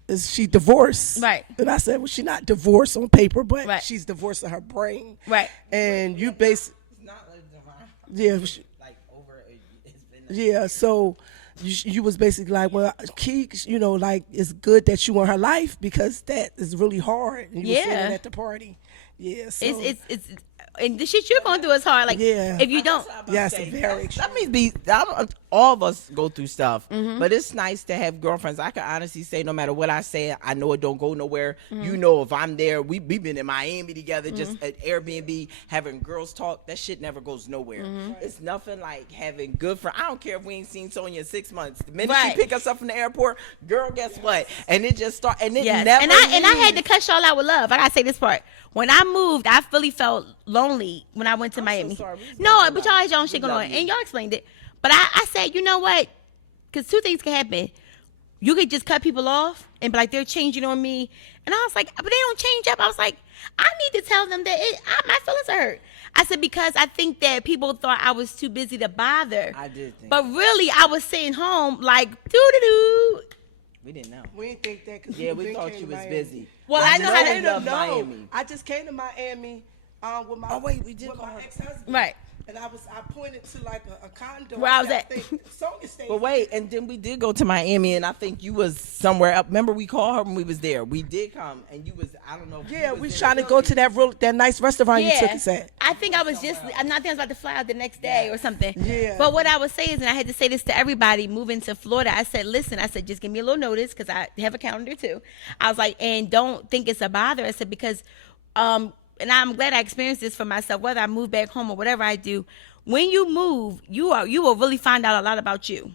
is she divorced? Right. And I said, well, she's not divorced on paper, but she's divorced in her brain. Right. And you basically, Not like divine. yeah, Like over. It's been. yeah. So you was basically like, well, Key, like it's good that you in her life, because that is really hard. And you were saying it at the party. Yeah. So It's and the shit you're going through is hard. Like, if you don't. Yes, very. That means all of us go through stuff, but it's nice to have girlfriends. I can honestly say, no matter what I say, I know it don't go nowhere. If I'm there, we've been in Miami together, just at Airbnb, having girls talk. That shit never goes nowhere. It's nothing like having good friends. I don't care if we ain't seen Sonya in 6 months. The minute she pick us up from the airport, girl, guess what? And it just start, and it never. And I had to cut y'all out with love. I gotta say this part. When I moved, I really felt lonely when I went to Miami. So sorry. No, but y'all had your own shit going on, and y'all explained it. But I said, you know what? Because 2 things can happen. You could just cut people off and be like, they're changing on me. And I was like, but they don't change up. I was like, I need to tell them that my feelings are hurt. I said, because I think that people thought I was too busy to bother. I did think. But really, I was sitting home like, doo-doo-doo. We didn't know. We didn't think that, because We thought you was busy. Well, I know how to know. Miami. I just came to Miami With my, Oh, wait, we did with call my her. ex-husband. Right. And I pointed to like a condo. Where I was at. think Sonya stayed. But wait, and then we did go to Miami, and I think you was somewhere up. Remember, we called her when we was there. We did come, and you was, I don't know. If Yeah, you we was trying to go to that nice restaurant you took us at. I think I was just, I'm not thinking I was about to fly out the next day or something. Yeah. But what I was saying is, and I had to say this to everybody moving to Florida, I said, listen, I said, just give me a little notice because I have a calendar too. I was like, and don't think it's a bother. I said, because, and I'm glad I experienced this for myself, whether I move back home or whatever I do. When you move, you will really find out a lot about you.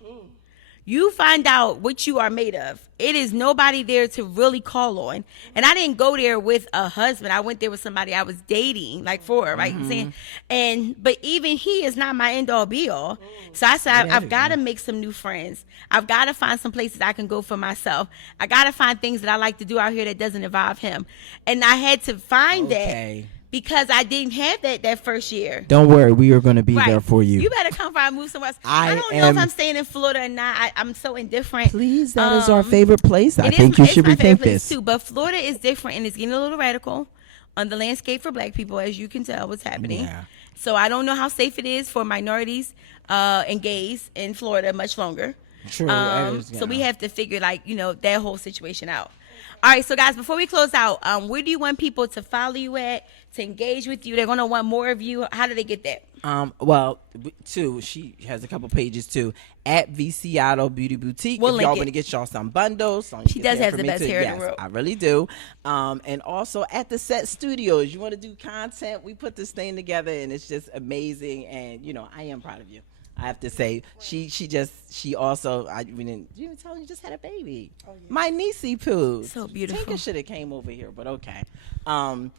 You find out what you are made of. It is nobody there to really call on. And I didn't go there with a husband. I went there with somebody I was dating, like for, right? I'm saying, but even he is not my end all be all. So I said, I've got to make some new friends. I've got to find some places I can go for myself. I got to find things that I like to do out here that doesn't involve him. And I had to find that. Because I didn't have that first year. Don't worry, we are going to be there for you. You better come for I move somewhere else. I don't know if I'm staying in Florida or not. I'm so indifferent. Please, that is our favorite place. I think you should rethink this too. But Florida is different, and it's getting a little radical on the landscape for Black people, as you can tell what's happening. Yeah. So I don't know how safe it is for minorities and gays in Florida much longer. True. So we have to figure that whole situation out. All right, so guys, before we close out, where do you want people to follow you at, to engage with you? They're going to want more of you. How do they get that? Well, too, she has a couple pages too at ViciadoBeautyBoutique. We'll if y'all link want to it. get y'all some bundles, She does have the best hair in the world. I really do. And also at the Set Studios, you want to do content? We put this thing together, and it's just amazing. And I am proud of you. I have to say, she also, I didn't even tell you just had a baby. Oh, yeah. My niecey poo. So beautiful. Tinker should have came over here, but okay. And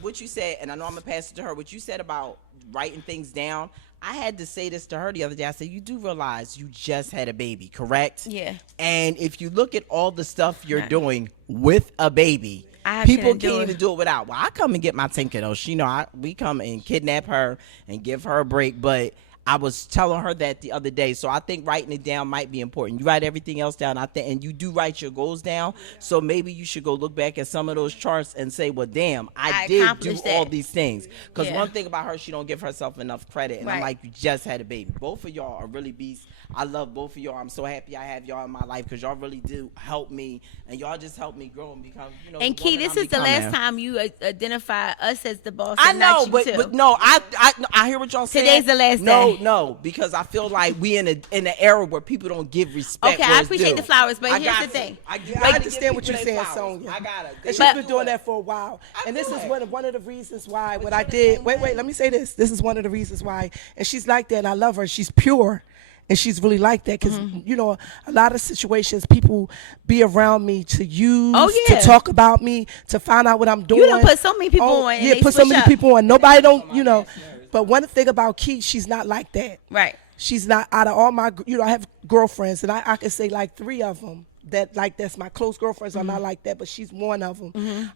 what you said, and I know I'm gonna pass it to her. What you said about writing things down, I had to say this to her the other day. I said, you do realize you just had a baby, correct? Yeah. And if you look at all the stuff you're doing with a baby, I people can't can't even do it without. Well, I come and get my Tinker though. She know we come and kidnap her and give her a break, but I was telling her that the other day. So I think writing it down might be important. You write everything else down, and you do write your goals down. So maybe you should go look back at some of those charts and say, well, damn, I did do all these things. Because one thing about her, she don't give herself enough credit. And I'm like, you just had a baby. Both of y'all are really beasts. I love both of y'all. I'm so happy I have y'all in my life because y'all really do help me. And y'all just help me grow and become, And Key, this is the last time you identify us as the boss. I know, but no, I hear what y'all saying. Today's the last day. No, because I feel like we in an era where people don't give respect. Okay, I appreciate the flowers, but here's the thing. I understand what you're saying, Sonya. I got it. And she's been doing that for a while. And this is one of the reasons why what I did. Wait, let me say this. This is one of the reasons why. And she's like that, and I love her. She's pure. And she's really like that because, a lot of situations people be around me to use, to talk about me, to find out what I'm doing. You don't put so many people on. Yeah, put so many people on. Nobody don't, But one thing about Key, she's not like that. Right. She's not, out of all my, I have girlfriends, and I can say like 3 of them that's my close girlfriends are not like that, but she's one of them.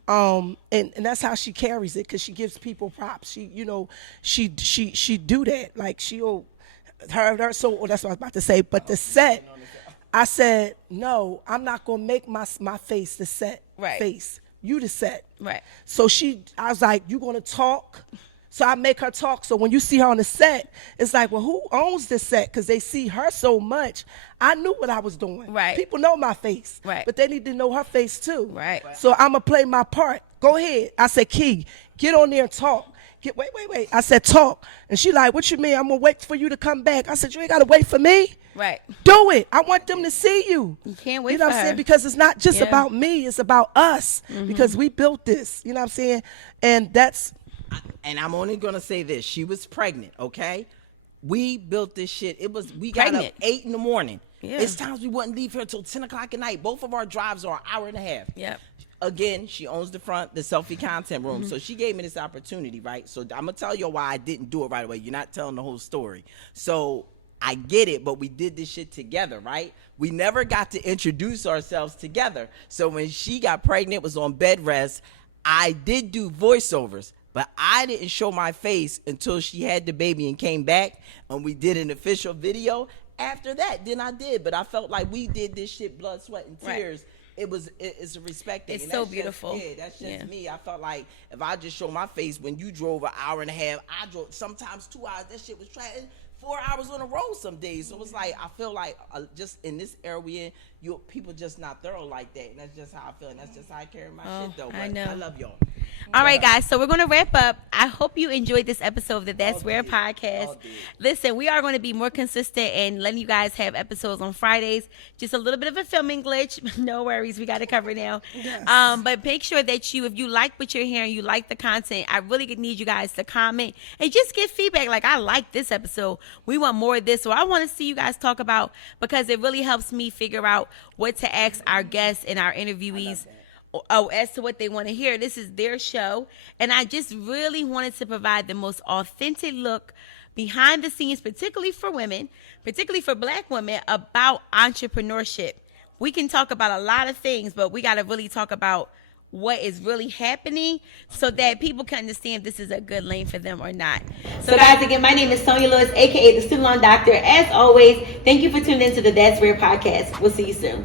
And that's how she carries it because she gives people props. She do that. Like she'll, her so that's what I was about to say. But the set, I said, no, I'm not gonna make my face the set face. You the set. Right. So I was like, you gonna talk? So I make her talk. So when you see her on the set, it's like, well, who owns this set? Because they see her so much. I knew what I was doing. Right. People know my face. Right. But they need to know her face too. Right. So I'm gonna play my part. Go ahead. I said, Key, get on there and talk. Wait. I said, talk. And she like, what you mean? I'm going to wait for you to come back. I said, you ain't got to wait for me. Right. Do it. I want them to see you. You can't wait for her. You know what I'm saying? Because it's not just about me. It's about us. Because we built this. You know what I'm saying? And that's. And I'm only going to say this. She was pregnant, okay? We built this shit. We got up 8 in the morning. Yeah. It's times we wouldn't leave here until 10 o'clock at night. Both of our drives are an hour and a half. Yep. Again, she owns the selfie content room. So she gave me this opportunity, right? So I'm going to tell you why I didn't do it right away. You're not telling the whole story. So I get it, but we did this shit together, right? We never got to introduce ourselves together. So when she got pregnant, was on bed rest, I did do voiceovers, but I didn't show my face until she had the baby and came back, and we did an official video. After that, then I did, but I felt like we did this shit blood, sweat, and tears. it's a respect thing. It's And so that's beautiful. That's just me. I felt like if I just show my face when you drove an hour and a half, I drove sometimes 2 hours. That shit was trash. 4 hours on the road some days. So it's like I feel like just in this era we in, people just not thorough like that, and that's just how I feel, and that's just how I carry my shit though. But I know. I love y'all. All right, guys. So we're going to wrap up. I hope you enjoyed this episode of the That's Rare podcast. Listen, we are going to be more consistent and letting you guys have episodes on Fridays. Just a little bit of a filming glitch. No worries. We got to cover now. Yes. But make sure that if you like what you're hearing, you like the content, I really need you guys to comment and just give feedback. Like, I like this episode. We want more of this. Or I want to see you guys talk about, because it really helps me figure out what to ask our guests and our interviewees as to what they want to hear. This is their show, and I just really wanted to provide the most authentic look behind the scenes, particularly for women, particularly for Black women, about entrepreneurship. We can talk about a lot of things, but we got to really talk about what is really happening so that people can understand if this is a good lane for them or not. So guys, again, my name is Sonia Lewis, aka the Student Loan Doctor. As always, thank you for tuning into the That's Rare podcast. We'll see you soon.